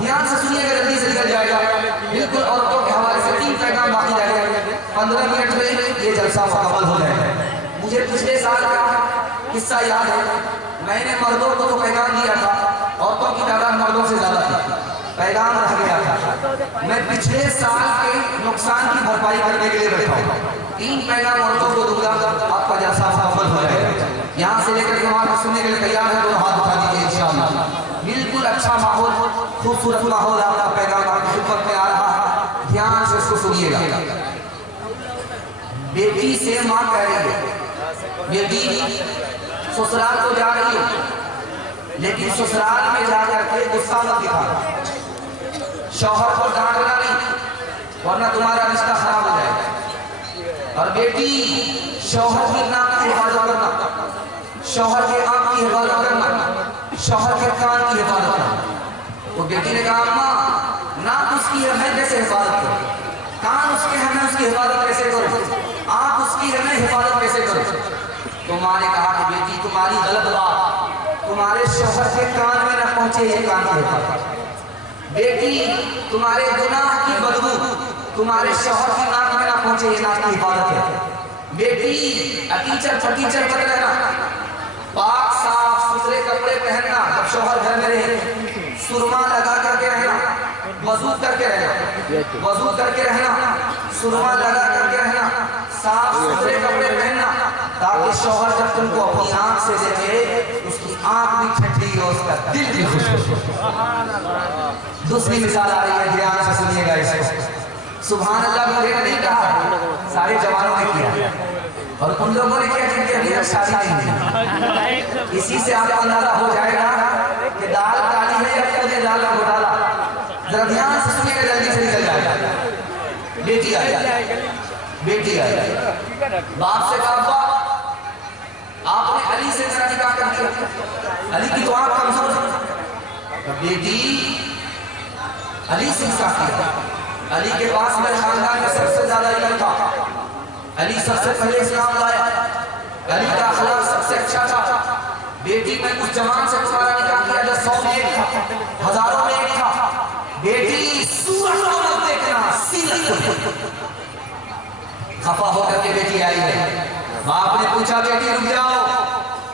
ध्यान से सुनिएगा, जल्दी से निकल जाएगा। बिल्कुल औरतों के हवाले से 3 15 मिनट में ये जलसा मुकम्मल हो जाएगा। मुझे पिछले साल का किस्सा याद है, मैंने मर्दों को तो पैगाम दिया था, औरतों की तादाद मर्दों से ज्यादा थी, पैगाम रह गया था। मैं पिछले साल के नुकसान की भरपाई करने के लिए बैठा हूँ। 3 पैगाम औरतों को दूंगा, आपका जलसा मुकम्मल हो जाएगा। यहाँ से लेकर के वहाँ तक सुनने के लिए तैयार है तो हाथ उठा दीजिए इंशाअल्लाह। बिल्कुल अच्छा माहौल, खूबसूरत माहौल, आपका पैगाम आपकी खिदमत में आ रहा है, ध्यान से उसको सुनिएगा। बेटी से माँ कह रही है, बेटी ससुराल को जा रही है, लेकिन ससुराल में जाकर के गुस्सा मत दिखा, शौहर को डांटना नहीं, वरना तुम्हारा रिश्ता खराब हो जाएगा। और बेटी शौहर की नाक की हिफाजत करना, शौहर के आंख की हिफाजत करना, शौहर के कान की हिफाजत करना। तो बेटी ने कहा अम्मा नाक उसकी है, मैं कैसे हिफाजत करूं, कान उसके हैं, मैं उसकी हिफाजत कैसे करूं, आंख उसकी है, मैं हिफाजत कैसे करूं। तो माँ ने कहा कि बेटी तुम्हारी गलत बात तुम्हारे शौहर के कान में न पहुंचे, ये कान की हिफाजत। बेटी तुम्हारे गुनाह की बदबू तुम्हारे शौहर की नाक में न पहुंचे, ये नाक की हिफाजत है। बेटी अकीचर फकीचर मत रहना, पाक साफ सुथरे कपड़े पहनना, जब शौहर घर में रहे सुरमा लगा करके रहना, वजू करके रहना, वजू करके रहना, सुरमा लगा करके रहना, साफ सुथरे कपड़े पहनना, ताकि शौहर जब तुमको अपनी आंख से देखे उसकी आंख भी ठंडी हो, उसका दिल भी खुश हो। दूसरी मिसाल आ रही है, ध्यान से सुनिएगा इसको। सुभान अल्लाह मुझे नहीं कहा, सारे जवानों ने किया और उन लोगों ने किया जिनके अभी तक शादी नहीं हुई। इसी से आपको अंदाजा हो जाएगा कि दाल काली है या खुद दाल का घोटाला। जरा ध्यान से सुनिएगा, जल्दी से निकल जाएगा। बेटी आई, बेटी आई, बाप से कहा आपने अली से मेरा निकाह कर दिया, अली की तो आंख कमजोर है। बेटी अली से निकाह किया, अली के पास में खानदान में सबसे ज्यादा इल्म था, अली सबसे पहले इस्लाम लाया, अली का अखलाक सबसे अच्छा था। बेटी मैं उस जवान से तुम्हारा निकाह किया जो 100 में 1 था, हजारों में 1 था। बेटी सूरत को मत देखना, सीरत। खफा होकर के बेटी आई है, बाप ने पूछा बेटी रुक जाओ,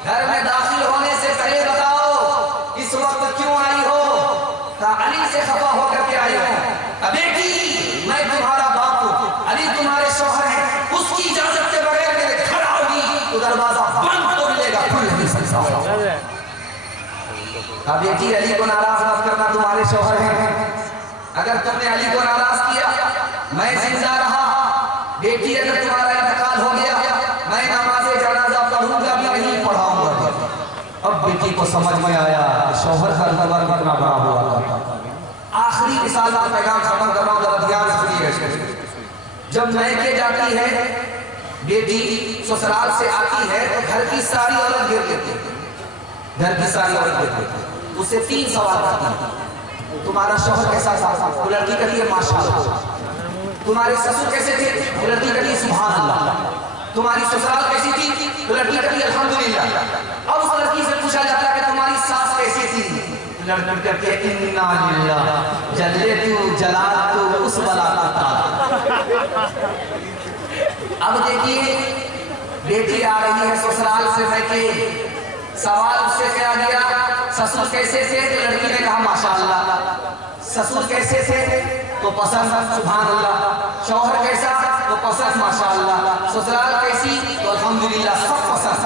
घर में दाखिल होने से पहले बताओ इस वक्त क्यों आई हो। कहा अली से खफा होकर के आई हो। बेटी मैं तुम्हारा बाप हूँ, अली तुम्हारे शौहर है, उसकी इजाजत के बगैर मेरे घर आओगी तो दरवाजा बंद तो मिलेगा, खुल नहीं सकता। कहा बेटी अली को नाराज मत करना, तुम्हारे शौहर हैं, अगर तुमने अली को नाराज किया मैं जिंदा रहा, बेटी अगर तुम्हारा इंतकाल हो गया मैं नमाज़े जनाजा पढ़ूंगा भी नहीं, पढ़ाऊंगा। अब बेटी को समझ में आया शौहर का दरबार कितना बड़ा हुआ। आखिरी मिसाल का पैगाम खत्म कर रहा हूं, जरा ध्यान से सुनिएगा। जब मैके जाती है बेटी, ससुराल से आती है तो घर की सारी औरत गिर देती है, घर की सारी औरत गिर देती है। उससे 3 सवाल करती है, तुम्हारा शौहर कैसा था, वो लड़की कहती है माशाअल्लाह। तुम्हारे ससुर कैसे थे, वो लड़की कहती है सुभान अल्लाह। तुम्हारी ससुराल कैसी थी, तो लड़की कहती है अल्हम्दुलिल्लाह। अब उस लड़की से पूछा जाता है कि तुम्हारी सास कैसी थी, लड़की कहती है इन्ना लिल्लाह जल्लतु जलालतु उस बलाता। अब देखिए बेटी आ रही है ससुराल से मैके, सवाल उससे क्या गया, ससुर कैसे थे, तो लड़की ने कहा माशाअल्लाह। ससुर कैसे थे तो पसंद सुभान अल्लाह, शौहर कैसा तो पसंद माशाअल्लाह, ससुराल कैसी तो अल्हम्दुलिल्लाह, सब पसंद।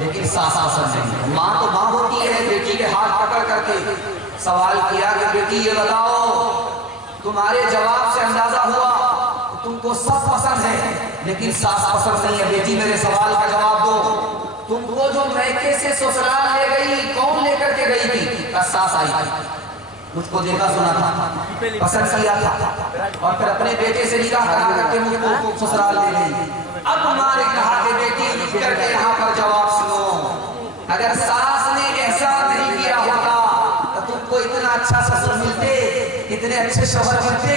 लेकिन सास पसंद नहीं। माँ तो माँ होती है, बेटी के हाथ पकड़ करके सवाल किया कि बेटी ये बताओ, तुम्हारे जवाब से अंदाजा हुआ तुमको सब पसंद है लेकिन सास पसंद नहीं है। बेटी मेरे सवाल का जवाब दो, तुमको जो मैके से ससुराल ले गई कौन लेकर के गई थी? सास आई, मुझको देखा सुना था, पसंद किया था और फिर अपने बेटे से निकाह करा करके मुझको ससुराल ले गई। अब माँ ने कहा कि बेटी रुक करके यहाँ पर जवाब सुनो, अगर सास ने ऐसा नहीं किया होता तो तुमको इतना अच्छा ससुर मिलते, इतने अच्छे शौहर मिलते,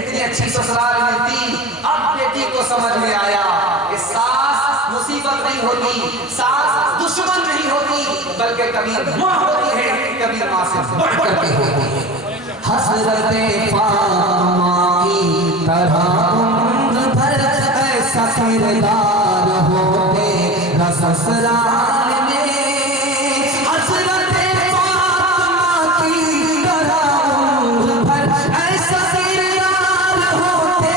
इतनी अच्छी ससुराल मिलती। अब बेटी को समझ में आया कि सास मुसीबत नहीं होती, सास दुश्मन नहीं होती, बल्कि कभी माँ होती है, कभी माँ से बढ़ के होती है। हज़रत फातिमा की तरह उम्र भर हसरान में हजरत फातिमा की तरह उम्र भर ऐसा दीदार होते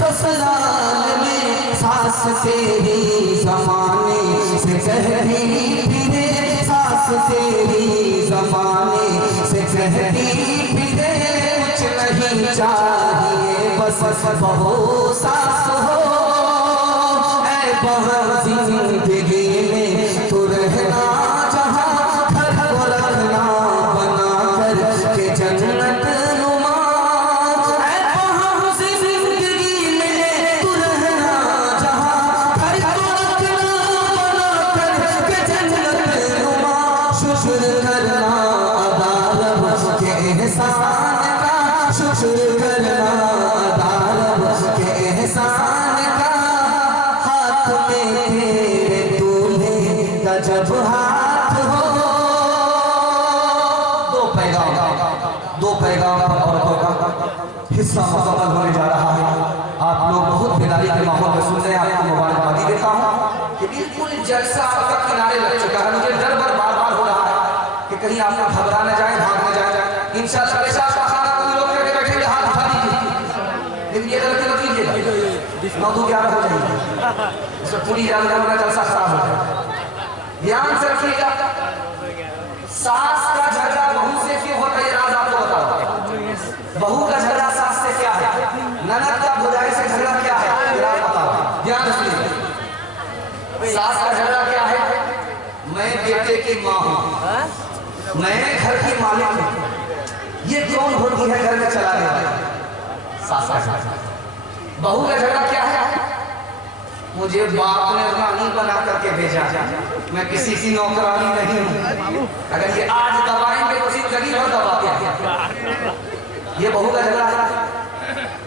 ससुराल में। सास तेरी जमाने से कहती फिरे, सास तेरी जमाने से कहती फिरे, कुछ नहीं चाहिए बस बहू सास हो। ऐ बहू जिंदगी में तू रहना जहाँ, घर को रखना बना कर के जन्नत नुमा। ऐ बहू जिंदगी में तू रहना जहाँ, घर को रखना बना कर के जन्नत नुमा। शुक्र करना अदा रब के एहसान का, शुक्र करना अदा रब के एहसान का। हाथ में तेरे दूल्हे का जब हाथ हो। दो पैगाम औरतों का हिस्सा मुकम्मल होने जा रहा है। आप लोग बहुत बेदारी के माहौल में सुन रहे हैं। आपको मुबारकबादी देता हूँ कि बिल्कुल जलसा आपका किनारे लग चुका है। मुझे डर बार बार हो रहा है कि कहीं आप लोग घबरा न जाए, भाग न जाए। इंशाअल्लाह पेशा का खाना कोई लोग करके बैठेंगे, हाथ उठा दीजिए, लेकिन ये गलती मत कीजिएगा, 9-11 हो जाएगी, इसमें पूरी जानना जलसा खराब हो जाएगा। ध्यान से रखिएगा, सास का झगड़ा बहू से क्यों होता है, ये राज आपको बताओ। बहू का झगड़ा सास से क्या है, ननद का भौजाई से झगड़ा क्या है, ये राज बताओ। ध्यान रखिएगा, सास का झगड़ा क्या है, मैं बेटे की माँ हूँ, मैं घर की मालिक हूँ, ये कौन होती है घर में चलाने वाली, सास का झगड़ा। बहू का झगड़ा क्या है, मुझे बाप ने रानी बना करके भेजा, मैं किसी की नौकरानी नहीं हूँ, अगर ये आज दबाएंगे तो जिंदगी भर दबाते हैं, ये बहू का झगड़ा है।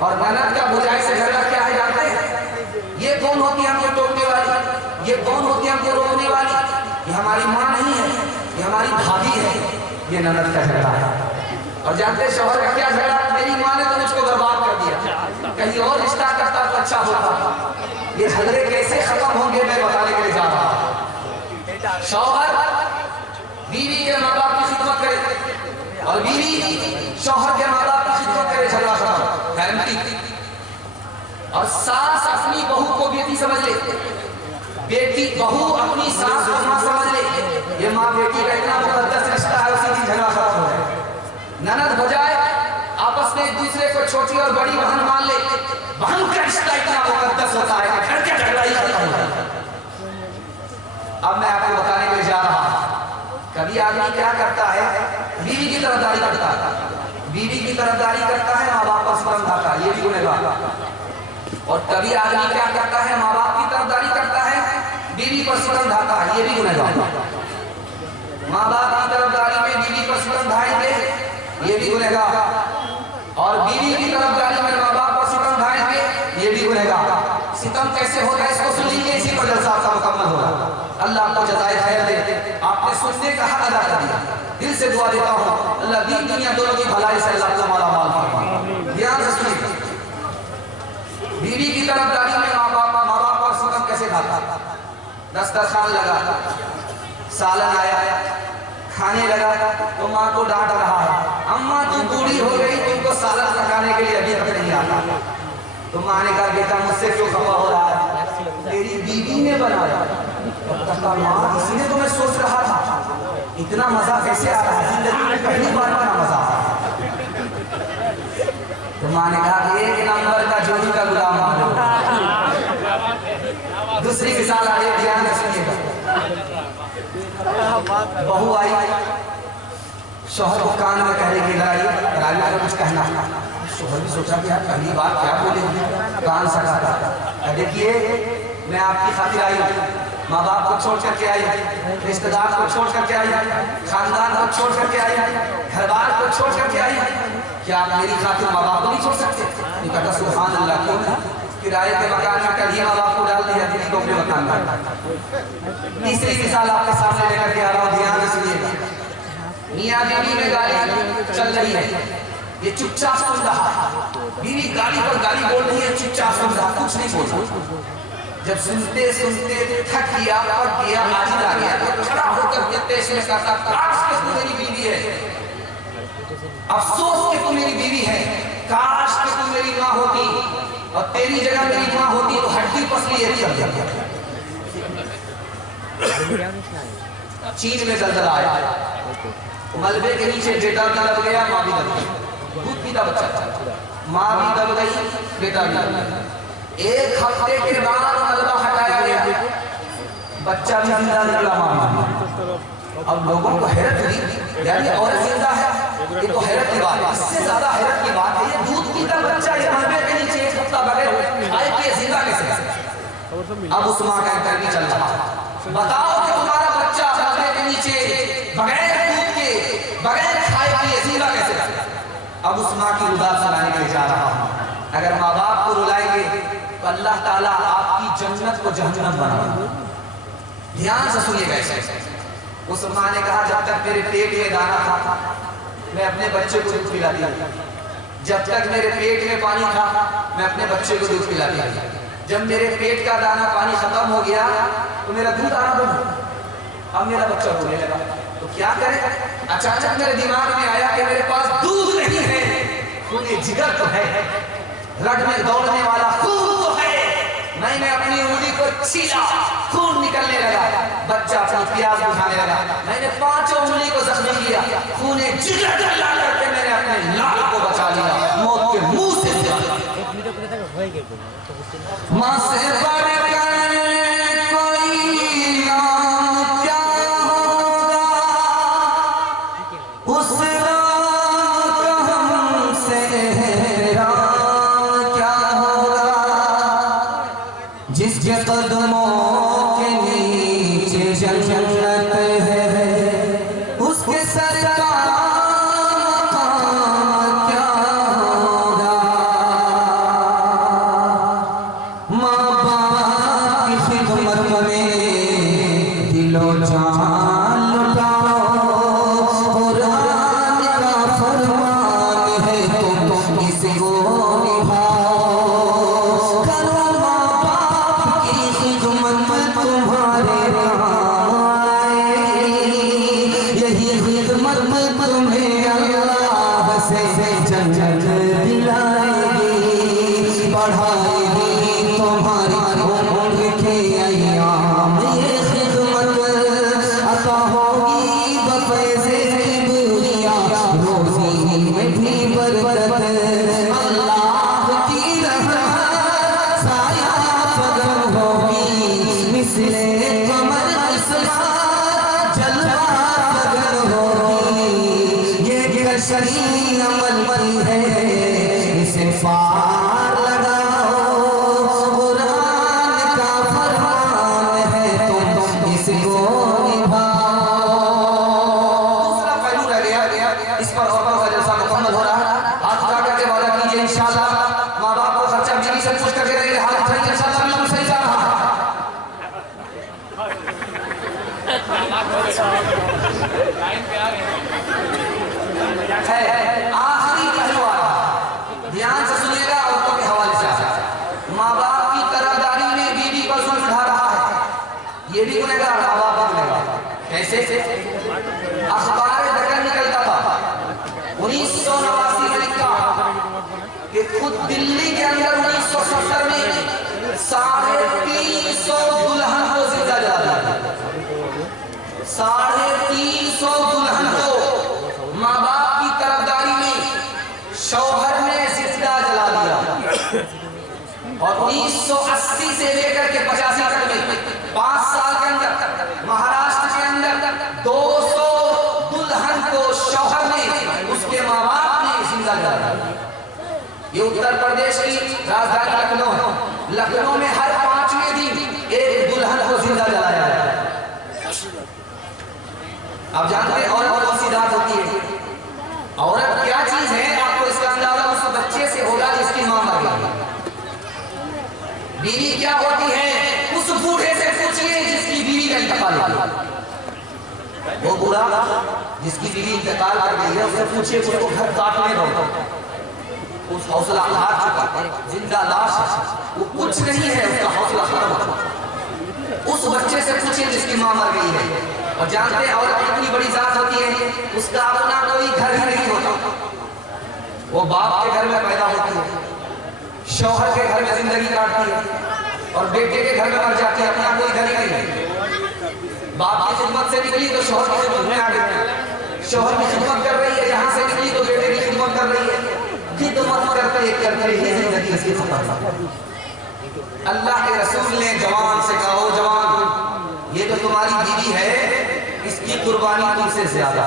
और ननद का भौजाई से झगड़ा क्या है जानते हैं, ये कौन होती है हमको टोकने वाली, ये कौन होती है हमको रोकने वाली, ये हमारी माँ नहीं है, ये हमारी भाभी है, ये ननद का झगड़ा है। और जानते शौहर का क्या झगड़ा, मेरी माँ ने तो मुझको बर्बाद कर दिया, कहीं और रिश्ता करता तो अच्छा होता। ये झगड़े कैसे खत्म होंगे मैं बताने के लिए जा रहा हूँ। शौहर बीवी के माँ बाप की खिदमत करे और बीवी शौहर के माँ बाप की खिदमत करे, झगड़ा खत्म। और सास अपनी बहू को बेटी समझ ले, बेटी बहू अपनी सास को माँ समझ ले, ये माँ बेटी का इतना मुकद्दस रिश्ता है, उसी की झगड़ा खत्म हो जाए। ननद भौजाई आपस में एक दूसरे को छोटी और बड़ी बहन मान ले, बहन का रिश्ता इतना मुकद्दस होता है, घर के झगड़ा ही खत्म होता है। अब मैं आपको बताने के लिए जा रहा हूं, कभी आदमी क्या करता है, बीवी की तरफदारी करता है, बीवी की तरफदारी करता है, माँ बाप पर सितम ढाता है, ये भी गुनहगार। और कभी आदमी क्या करता है, माँ बाप की तरफदारी करता है, बीवी पर सितम ढाता है, ये भी गुनहगार। माँ बाप की तरफदारी में बीवी पर सितम ढाएंगे, ये भी गुनहगार। और बीवी की तरफदारी में माँ बाप पर सितम ढाएंगे, ये भी गुनहगार। सितम कैसे होगा इसको सुन लीजिए, इसी पर जलसा आपका मुकम्मल होगा। अल्लाह आपको जज़ाए खैर दे, आपने सुनने का हक अदा कर दिया। दिल से दुआ देता हूँ अल्लाह दीन दुनिया दोनों की भलाई से अल्लाह को माला माल फरमाए। ध्यान से सुनिए, बीवी की तरफदारी में माँ बाप पर सितम कैसे ढाता, दस्तरखान लगा, सालन आया, खाने लगा तो माँ को डांट रहा है, अम्मा तू बूढ़ी हो गई, तुमको सालन पकाने के लिए अभी तक नहीं आता। तो माँ ने कहा बेटा मुझसे क्यों खफा हो रहा है, तेरी बीवी ने बनाया। माँ इसलिए तो मैं सोच रहा था इतना मजा कैसे आ रहा है, जिंदगी में पहली बार इतना मजा आ रहा है। तो माँ ने कहा एक नंबर का जोड़ी का गुलाम। दूसरी मिसाल आ रही है, ध्यान रखिएगा। बहू आई, शौहर को कान में कहने की लड़ाई का कुछ कहना, शौहर भी सोचा कि यार पहली बार क्या बोले, कान सटा। देखिए मैं आपकी खातिर आई, माँ बाप को छोड़ करके आई, रिश्तेदार को छोड़ करके आई, खानदान को छोड़ करके आई, घर बार को छोड़ करके आई, क्या आप मेरी खातिर माँ बाप को नहीं छोड़ सकते? कहता सुभान अल्लाह, क्यों नहीं, किराए के मकान में कल ही माँ बाप को डाल दिया, दिल्ली को अपने मकान में। तीसरी मिसाल आपके सामने लेकर के आ रहा हूँ, ध्यान से सुनिएगा। मियाँ बीवी में गाली चल रही है, ये चुपचाप सुन रहा, बीवी गाली पर गाली बोल रही है, चुपचाप सुन रहा, कुछ नहीं बोल रहा। जब सुनते सुनते थक गया, पक गया, आजिज आ गया, तो खड़ा होकर कहते इसमें कहता काश कि तू मेरी बीवी है, अफसोस कि तू मेरी बीवी है, काश कि तू मेरी माँ होती और तेरी जगह मेरी माँ होती तो हड्डी पसली है। चीन में दलदला आया, मलबे के नीचे बेटा भी दब गया, माँ भी दब गई, दूध पीता बच्चा, माँ भी दब गई, बेटा भी दब गया। एक हफ्ते के बाद मलबा हटाया गया, बच्चा भी जिंदा निकला माँ। अब लोगों को हैरत हुई, यार ये औरत जिंदा है, ये तो हैरत की बात है। इससे ज्यादा हैरत की बात है ये दूध पीता बच्चा ये मलबे के नीचे एक हफ्ता बगैर खाए पिए जिंदा कैसे। अब उस माँ का इंटरव्यू चल रहा, बताओ कि तुम्हारा बच्चा मलबे के नीचे बगैर दूध के बगैर खाए पिए जिंदा कैसे। अब उस माँ की रुदा सुनाने के लिए जा रहा हूँ। अगर माँ बाप को रुलाएंगे तो अल्लाह ताला आपकी जन्नत को जहन्नम बनाएगा। ध्यान से सुनिएगा ऐसे। उस माँ ने कहा जब तक मेरे पेट में दाना था मैं अपने बच्चे को दूध पिलाती थी, जब तक मेरे पेट में पानी था मैं अपने बच्चे को दूध पिलाती थी, जब मेरे पेट का दाना पानी खत्म हो गया तो मेरा दूध आना बंद, अब मेरा बच्चा रोने लगा तो क्या करे। अचानक मेरे दिमाग में आया कि मेरे पास दूध नहीं है, खून जिगर तो है, रग में दौड़ने वाला खून तो है। मैंने अपनी उंगली को छीला, खून निकलने लगा, बच्चा अपनी प्यास बुझाने लगा। मैंने पांचों उंगली को जख्मी किया, खून जिगर ला करके मैंने अपने लाल को बचा लिया, मौत के मुंह से। मां से बढ़कर कोई नाम क्या होगा, उस रात हमसे क्या होगा, जिसके कदमों के नीचे जन्नत है, उसके सर का क्या होगा। माँ बाप की खिदमत में दिलो जान लुटाओ, कुरान का फरमान है तुम इसको निभाओ। करो माँ बाप की खिदमत तुम्हारे काम आएगी, यही खिदमत तुम्हें अल्लाह से जन्नत दिलाएगी, बढ़ाएगी तुम्हारी उम्र के अय्याम। ये खिदमत अता होगी बफैज़े किबरिया, रोज़ी में भी बरकत, अल्लाह की रहमत साया फगम होगी, मिसले कमर आसमां जलवा फगम होगी। ये कशरी अमल है इसे पार लगाओ, कुरान का फरमान है तुम इसको निभाओ। दूसरा पहलू रह गया, इस पर औरतों का जलसा मुकम्मल हो रहा है। हाथ उठा करके वादा कीजिए इंशाअल्लाह, माँ बाप को खर्चा बीवी से पूछ करके देंगे, हाथ उठाइए इंशाअल्लाह, बिल्कुल सही जा रहा है। आखिरी पहलू आ रहा, ध्यान से सुनिएगा, औरतों के हवाले से। माँ बाप की तरफदारी में बीवी पर जुल्म ढा रहा है, ये भी गुनहगार, माँ बाप भी गुनहगार। कैसे? अखबार दक्कन निकलता था 1989 में लिखा कि खुद दिल्ली के अंदर 1970 में 350 दुल्हन को जिंदा जला दिया, 350 दुल्हन को माँ बाप की तरफदारी में शौहर ने जिंदा जला दिया। और 1980 से लेकर के 85 तक में 5 साल के अंदर महाराष्ट्र के अंदर 200 दुल्हन को शौहर ने, उसके माँ बाप ने जिंदा जला दिया। ये उत्तर प्रदेश की राजधानी लखनऊ है। लखनऊ में हर 5वें दिन एक दुल्हन को जिंदा जलाया जाता है। आप जानते हैं औरत कौन सी जात होती है? औरत क्या चीज है, आपको इसका अंदाजा उस बच्चे से होगा जिसकी मां मर गई। बीवी क्या होती है, उस बूढ़े से पूछिए जिसकी बीवी का इंतकाल हो गया। वो बूढ़ा जिसकी बीवी इंतकाल कर गई है, उससे पूछिए उसको घर काटने दो, उस हौसला हार चुका है, जिंदा लाश है, वो कुछ कुछ नहीं है, उसका हौसला खत्म। उस बच्चे से पूछिए जिसकी माँ मर गई है। और जानते हैं औरत कितनी बड़ी जात होती है, उसका अपना कोई घर ही नहीं होता। वो बाप के घर में पैदा होती है, शौहर के घर में जिंदगी काटती है और बेटे के घर में मर जाती है, अपना कोई घर ही नहीं है। बाप की खिदमत से निकली तो शौहर की खिदमत में आ गई, शौहर की खिदमत कर रही है, यहाँ से निकली तो बेटे की खिदमत कर रही है। खिदमत करते करते ही जिंदगी इसकी खत्म। अल्लाह के रसूल ने जवान से कहा, ओ जवान, ये जो तुम्हारी बीवी है इसकी कुर्बानी तुमसे ज्यादा।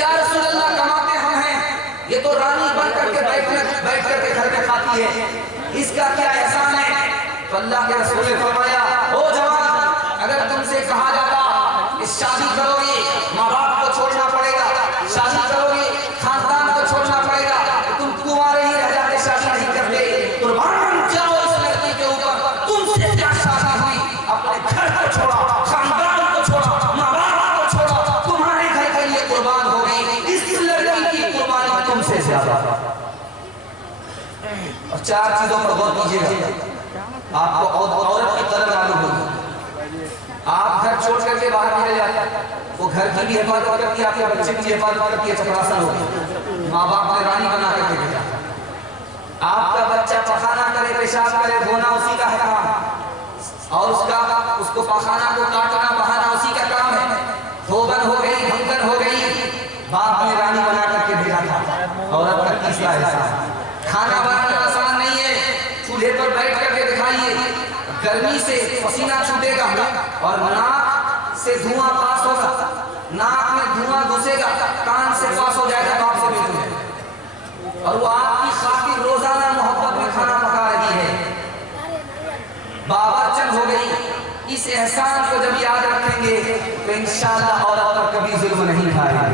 या रसूल अल्लाह, कमाते हम हैं, ये तो रानी बन करके बैठ करके घर में खाती है, इसका क्या एहसान है? तो अल्लाह के रसूल ने फरमाया, ओ जवान, अगर तुमसे कहा जाता इस शादी करोगे माँ बाप को छोड़ना पड़ेगा, शादी करोगे खानदान को छोड़ना पड़ेगा, तो तुम कुंवारे ही रह जाते, शादी नहीं करते। कुर्बान जाओ इस लड़की के ऊपर, तुमसे क्या शादी हुई, अपने घर को छोड़ा, खानदान को छोड़ा, माँ बाप को छोड़ा, तुम्हारे घर के लिए कुर्बान हो गई, इस लड़की की कुर्बानी तुमसे ज्यादा। और चार चीजों पर गौर कीजिएगा, आपको औरत की कदर मालूम होगी। आप घर छोड़ करके बाहर निकल जाते हैं, वो घर की भी हिफाजत करती है, आपके बच्चे की हिफाजत करती है, चपरासन होगी, माँ बाप ने रानी बना करके भेजा। आपका बच्चा पखाना करे, पेशाब करे, धोना उसी का है काम, और उसको पखाना को काटना बहाना उसी का काम है। धोबन हो गई, भंगन हो गई, बाप ने रानी बना करके भेजा था। औरत का तीसरा हिस्सा, खाना बनाना आसान नहीं है, चूल्हे पर बैठ करके दिखाइए, गर्मी से पसीना छूटेगा और नाक से धुआं पास होगा, नाक में धुआं घुसेगा, कान से पास हो जाएगा बाप से बेटे, और वो आपकी खातिर रोजाना मोहब्बत में खाना पका रही है, बाबरचन हो गई। इस एहसान को जब याद रखेंगे तो इंशाअल्लाह औरत पर कभी जुल्म नहीं खाएंगे।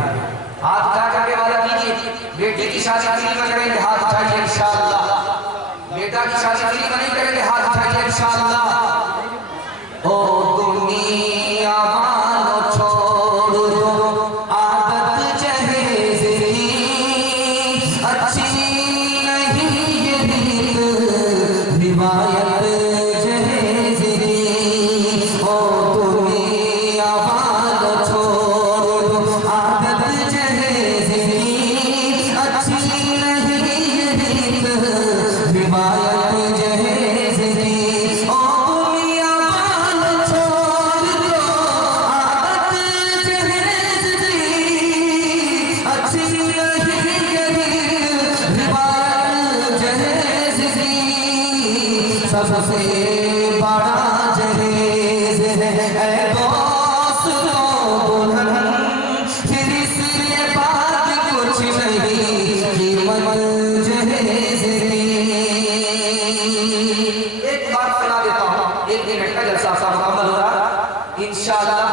हाथ उठा करके वादा कीजिए, बेटे की शादी फ्री में करेंगे, हाथ उठाइए इंशाअल्लाह। बेटा की शादी फ्री में नहीं करेंगे, हाथ उठाइए इंशाअल्लाह। ओ दुनिया मानो छोड़ दो आदत जहेज की, अच्छी नहीं ये रीत रिवायत जहेज की। ओ दुनिया मानो छोड़ दो आदत जहेज की, अच्छी नहीं ये रीत रिवायत जहेज की। ओ दुनिया मानो छोड़ दो आदत जहेज की, अच्छी नहीं ये रीत रिवायत जहेज की। सबसे बड़ा जहेज है दोस्तों दुल्हन, फिर इसके बाद कुछ नहीं, कीमत जहेज की। एक बात सुना देता हूँ, 1 मिनट का जलसा सा मुकम्मल हो रहा, इंशाअल्लाह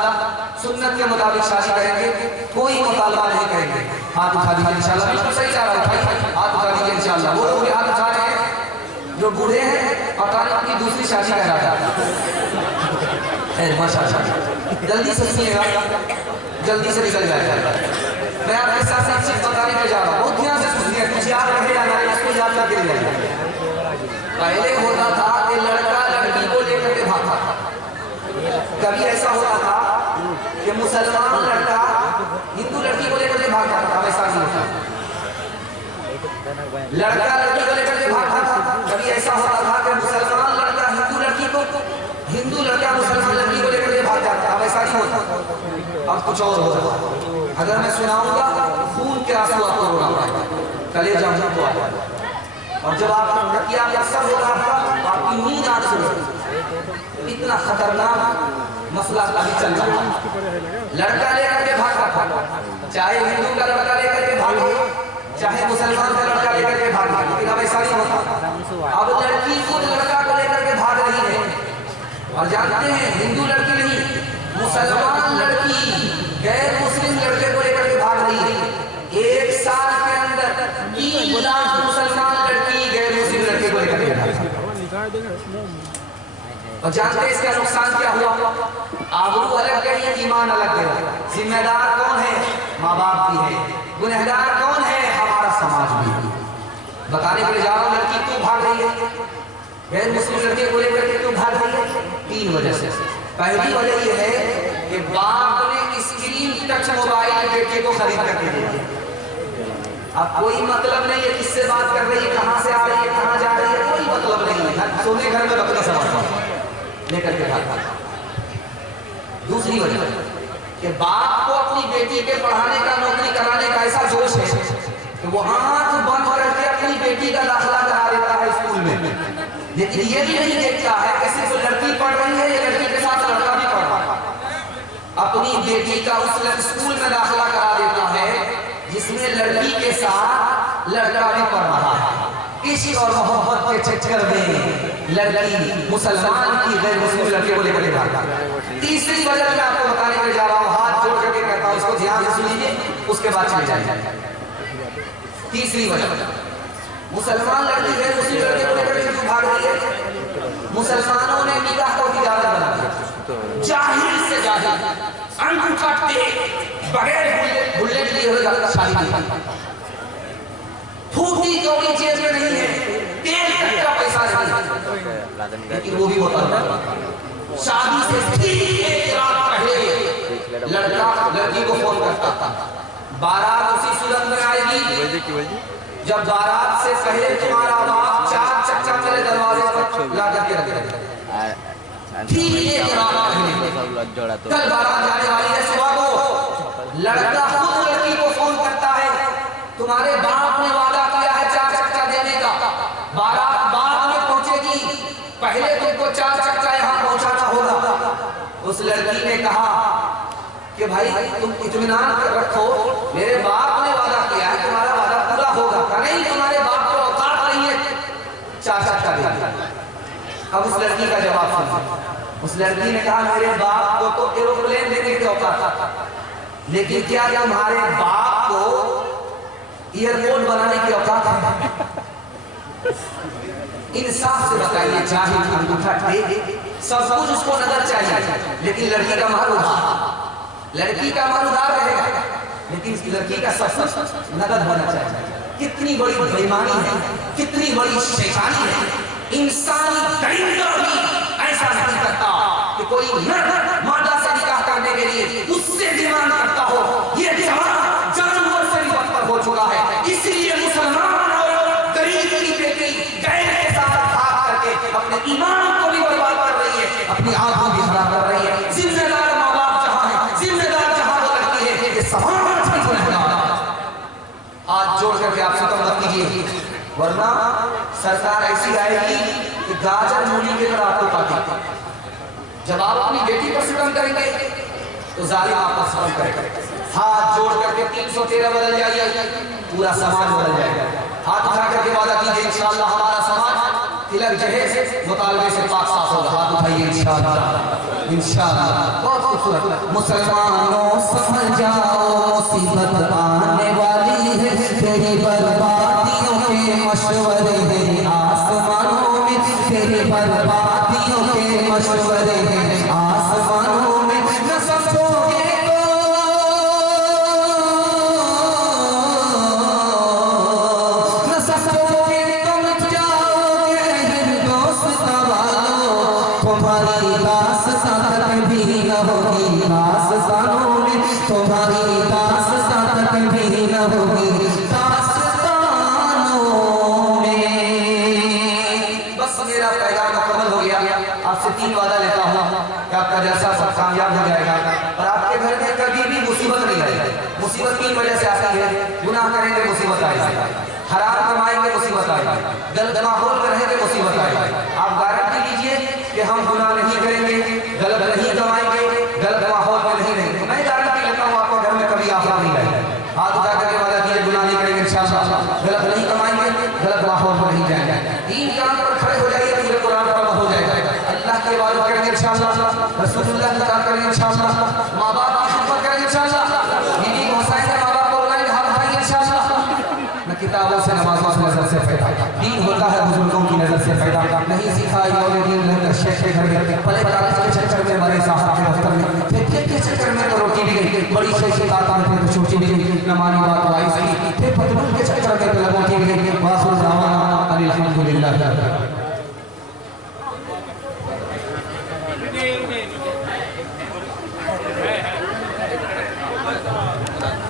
सुन्नत के मुताबिक शादी करेंगे, कोई मुतालबा नहीं करेंगे। हाथ उठा दीजिए इंशाअल्लाह, बिल्कुल सही जा रहा है, हाथ उठा दीजिए इंशाअल्लाह। वो लोग हाथ उठा रहे हैं जो बूढ़े हैं और अपनी दूसरी शादी करा रहा है। माशाअल्लाह, जल्दी से सुनिएगा, जल्दी से निकल जाएगा। मैं आपके साथ साथ चीज बताने के जा रहा हूँ, बहुत ध्यान से सुनिए, कुछ याद रहे या नहीं इसको याद करके ले जाइए। पहले होता था कि लड़का लड़की को लेकर के भागता था, कभी ऐसा होता था कि मुसलमान लड़का हिंदू लड़की को लेकर के भागता था, वैसा नहीं होता। लड़का लड़की को लेकर के भागता था, कभी ऐसा होता था कि मुसलमान लड़का हिंदू लड़की को, हिंदू लड़का मुसलमान लड़की को लेकर के भाग जाता था, वैसा नहीं होता। अब कुछ और हो रहा है, अगर मैं सुनाऊंगा खून के आंसू आपको रोना पड़ेगा, कलेजा मुंह को आएगा। और जब आप तकिया में असर हो रहा था तो आपकी नींद आ रही, इतना खतरनाक मसला अभी चल रहा है। लड़का लेकर के भागता था, चाहे हिंदू का लड़का लेकर के भागे, चाहे मुसलमान का लड़का लेकर के भागे, लेकिन अब ऐसा नहीं होता। अब लड़की खुद लड़का को लेकर के भाग रही है, और जानते हैं हिंदू लड़की नहीं, मुसलमान लड़की गैर मुस्लिम लड़के को लेकर के भाग रही है। 1 साल के अंदर 3 लाख मुसलमान लड़की गैर मुस्लिम लड़के को लेकर के भाग। और जानते हैं इसका नुकसान क्या हुआ? आबरू अलग गई, ईमान अलग गया। जिम्मेदार कौन है? माँ बाप भी है। गुनहगार कौन है? हमारा समाज भी है। बताने के लिए जा रहा हूँ, लड़की क्यों भाग रही है? गैर मुस्लिम लड़के को लेकर के क्यों भाग रही है? 3 वजह से। पहली वजह यह है कि बाप ने स्क्रीन टच मोबाइल बेटे को खरीद करके दे दिया। अब कोई मतलब नहीं है किससे बात कर रही है, कहाँ से आ रही है, कहाँ जा रही है, कोई मतलब नहीं है। सोने घर में बकरी समझ लेकर के भाग। दूसरी वजह कि बाप को अपनी बेटी के पढ़ाने का, नौकरी कराने का ऐसा जोश है कि वो आंख बंद करके अपनी बेटी का दाखिला करा देता है स्कूल में। लेकिन ये भी नहीं देखता है कि सिर्फ लड़की पढ़ रही है या लड़की के साथ लड़का भी पढ़ रहा है। अपनी बेटी का उस स्कूल में दाखिला करा देता है जिसमें लड़की के साथ लड़का भी पढ़ रहा है। इश्क और मोहब्बत के चक्कर में लड़की मुसलमान की गैर मुस्लिम लड़के को लेकर भागा। तीसरी वजह मैं आपको बताने के लिए जा रहा हूँ, हाथ जोड़ करके कहता हूँ, उसको ध्यान से सुनिए, उसके बाद चले जाइए। तीसरी वजह मुसलमान लड़की गैर मुस्लिम लड़के को लेकर क्यों भाग रही है? मुसलमानों ने निकाह को इजाजत बना दिया। जाहिल से जाहिल, अंगूठा टेक, बगैर बुलेट लिए हुए शादी की। फूटी कौड़ी जेब में नहीं है, तेल तक का पैसा नहीं, लेकिन वो भी होता है। शादी से ठीक एक रात पहले लड़का लड़की को फोन करता था, बारात उसी सूरत में आएगी जब बारात से पहले तुम्हारा बाप 4 चक्कर मेरे दरवाजे पर ला करके रख देगा। ठीक एक रात पहले, कल बारात जाने वाली है सुबह को, लड़का खुद लड़की को फोन करता है, तुम्हारे बाप ने वादा किया है 4 चक्का देने का, बारात बाद में पहुंचेगी, पहले तुमको 4 चक्का यहाँ पहुंचाना होगा। उस लड़की ने कहा कि भाई तुम इत्मीनान रखो, मेरे बाप ने वादा किया है, तुम्हारा वादा पूरा होगा। नहीं, तुम्हारे बाप को औकात नहीं है 4 चक्का देने। अब उस लड़की का जवाब सुनिए। उस लड़की ने कहा मेरे बाप को तो एरोप्लेन देने की औकात, लेकिन क्या तुम्हारे बाप को एयरपोर्ट बनाने की औकात है? इंसाफ से बताइए, चाहे अंगूठा टेक, सब कुछ उसको नजर चाहिए, लेकिन लड़की का माल उधार, लड़की का माल उधार रहेगा, लेकिन लड़की का सब कुछ नगद होना चाहिए। कितनी बड़ी बेईमानी है, कितनी बड़ी शैतानी है। इंसानी दरिंदा भी ऐसा नहीं करता कि कोई नर मादा से निकाह करने के लिए उससे डिमांड करता हो। ये जमाना जानवर से भी बदतर हो चुका है। इसलिए मुसलमान और गरीब की बेटी गैर के साथ भाग करके अपने ईमान को भी बर्बाद कर रही है, अपनी आंखों भी खराब कर रही है। जिम्मेदार माँ बाप जहाँ है, जिम्मेदार जहाँ वो लगती है, ये समाज भी गुनहगार। आज जोड़ करके आप सितम मत कीजिए, वरना सरकार ऐसी आएगी कि गाजर मूली की तरह आपको काटेगी। जब आप अपनी बेटी पर सितम करेंगे तो जालिम आप पर सितम करेगा। हाथ जोड़ करके 313 बदल जाइए, पूरा समाज बदल जाएगा। हाथ उठा करके वादा कीजिए इंशाअल्लाह हमारा समाज तिलक जहेज मुतालबे से पाक साफ होगा। हाथ उठाइए इंशाअल्लाह, इंशाअल्लाह। बहुत खूबसूरत। मुसलमानों समझ जाओ मुसीबत आने वाली है, तेरी बर्बादियों के मशवरे हैं आसमानों में, तेरी बर्बादियों के मशवरे हैं आसमानों में। न समझोगे तो मिट जाओगे दोस्त वालों, तुम्हारी दास्तां कभी न होगी आसमानों में, तुम्हारी दास्तां कभी न होगी दास्तानों में। बस मेरा पैगाम मुकम्मल हो गया। आपसे 3 वादा लेता हूँ कि आपका जलसा सब कामयाब हो जाएगा और आपके घर में कभी भी मुसीबत नहीं आएगी। मुसीबत 3 वजह से आती है, गुनाह करेंगे मुसीबत आएगी, हराम कमाएंगे मुसीबत आएगी, गलत माहौल में रहेंगे मुसीबत आएगी। आप गारंटी लीजिए कि हम गुनाह नहीं करेंगे, गलत नहीं कमाएंगे, गलत माहौल में नहीं रहेंगे। मैं गारंटी लेता हूँ आपको घर में कभी आफत नहीं आएगी। हाथ उठा करके वादा कीजिए गुनाह नहीं करेंगे इंशाअल्लाह, गलत नहीं कमाएंगे, गलत माहौल में नहीं जाएंगे। 3 काम पर खड़े हो जाइए, पूरे कुरान पर हो जाएगा। अल्लाह के इबादत करेंगे इंशाअल्लाह, रसूलुल्लाह की इताअत करेंगे इंशाअल्लाह, माँ बाप की खिदमत करेंगे इंशाअल्लाह, बीवी को हंसाएंगे, माँ बाप को रुलाएंगे, हाथ उठाएंगे इंशाअल्लाह। न किताबों से नमाज़ों से नजर से पैदा, दीन होता है बुजुर्गों की नजर से पैदा, नहीं सीखा दीन नहीं शेख के घर में, पले बरात के चक्कर में बड़े साहब के दफ्तर में, फिर के चक्कर में तो रोटी भी गई, बड़ी शेख की बात आने तो छोटी भी गई, नमानी बात वाइस की, फिर पतलून के चक्कर में तो लगोटी भी गई। वासुल रामा अल्हम्दुलिल्लाह।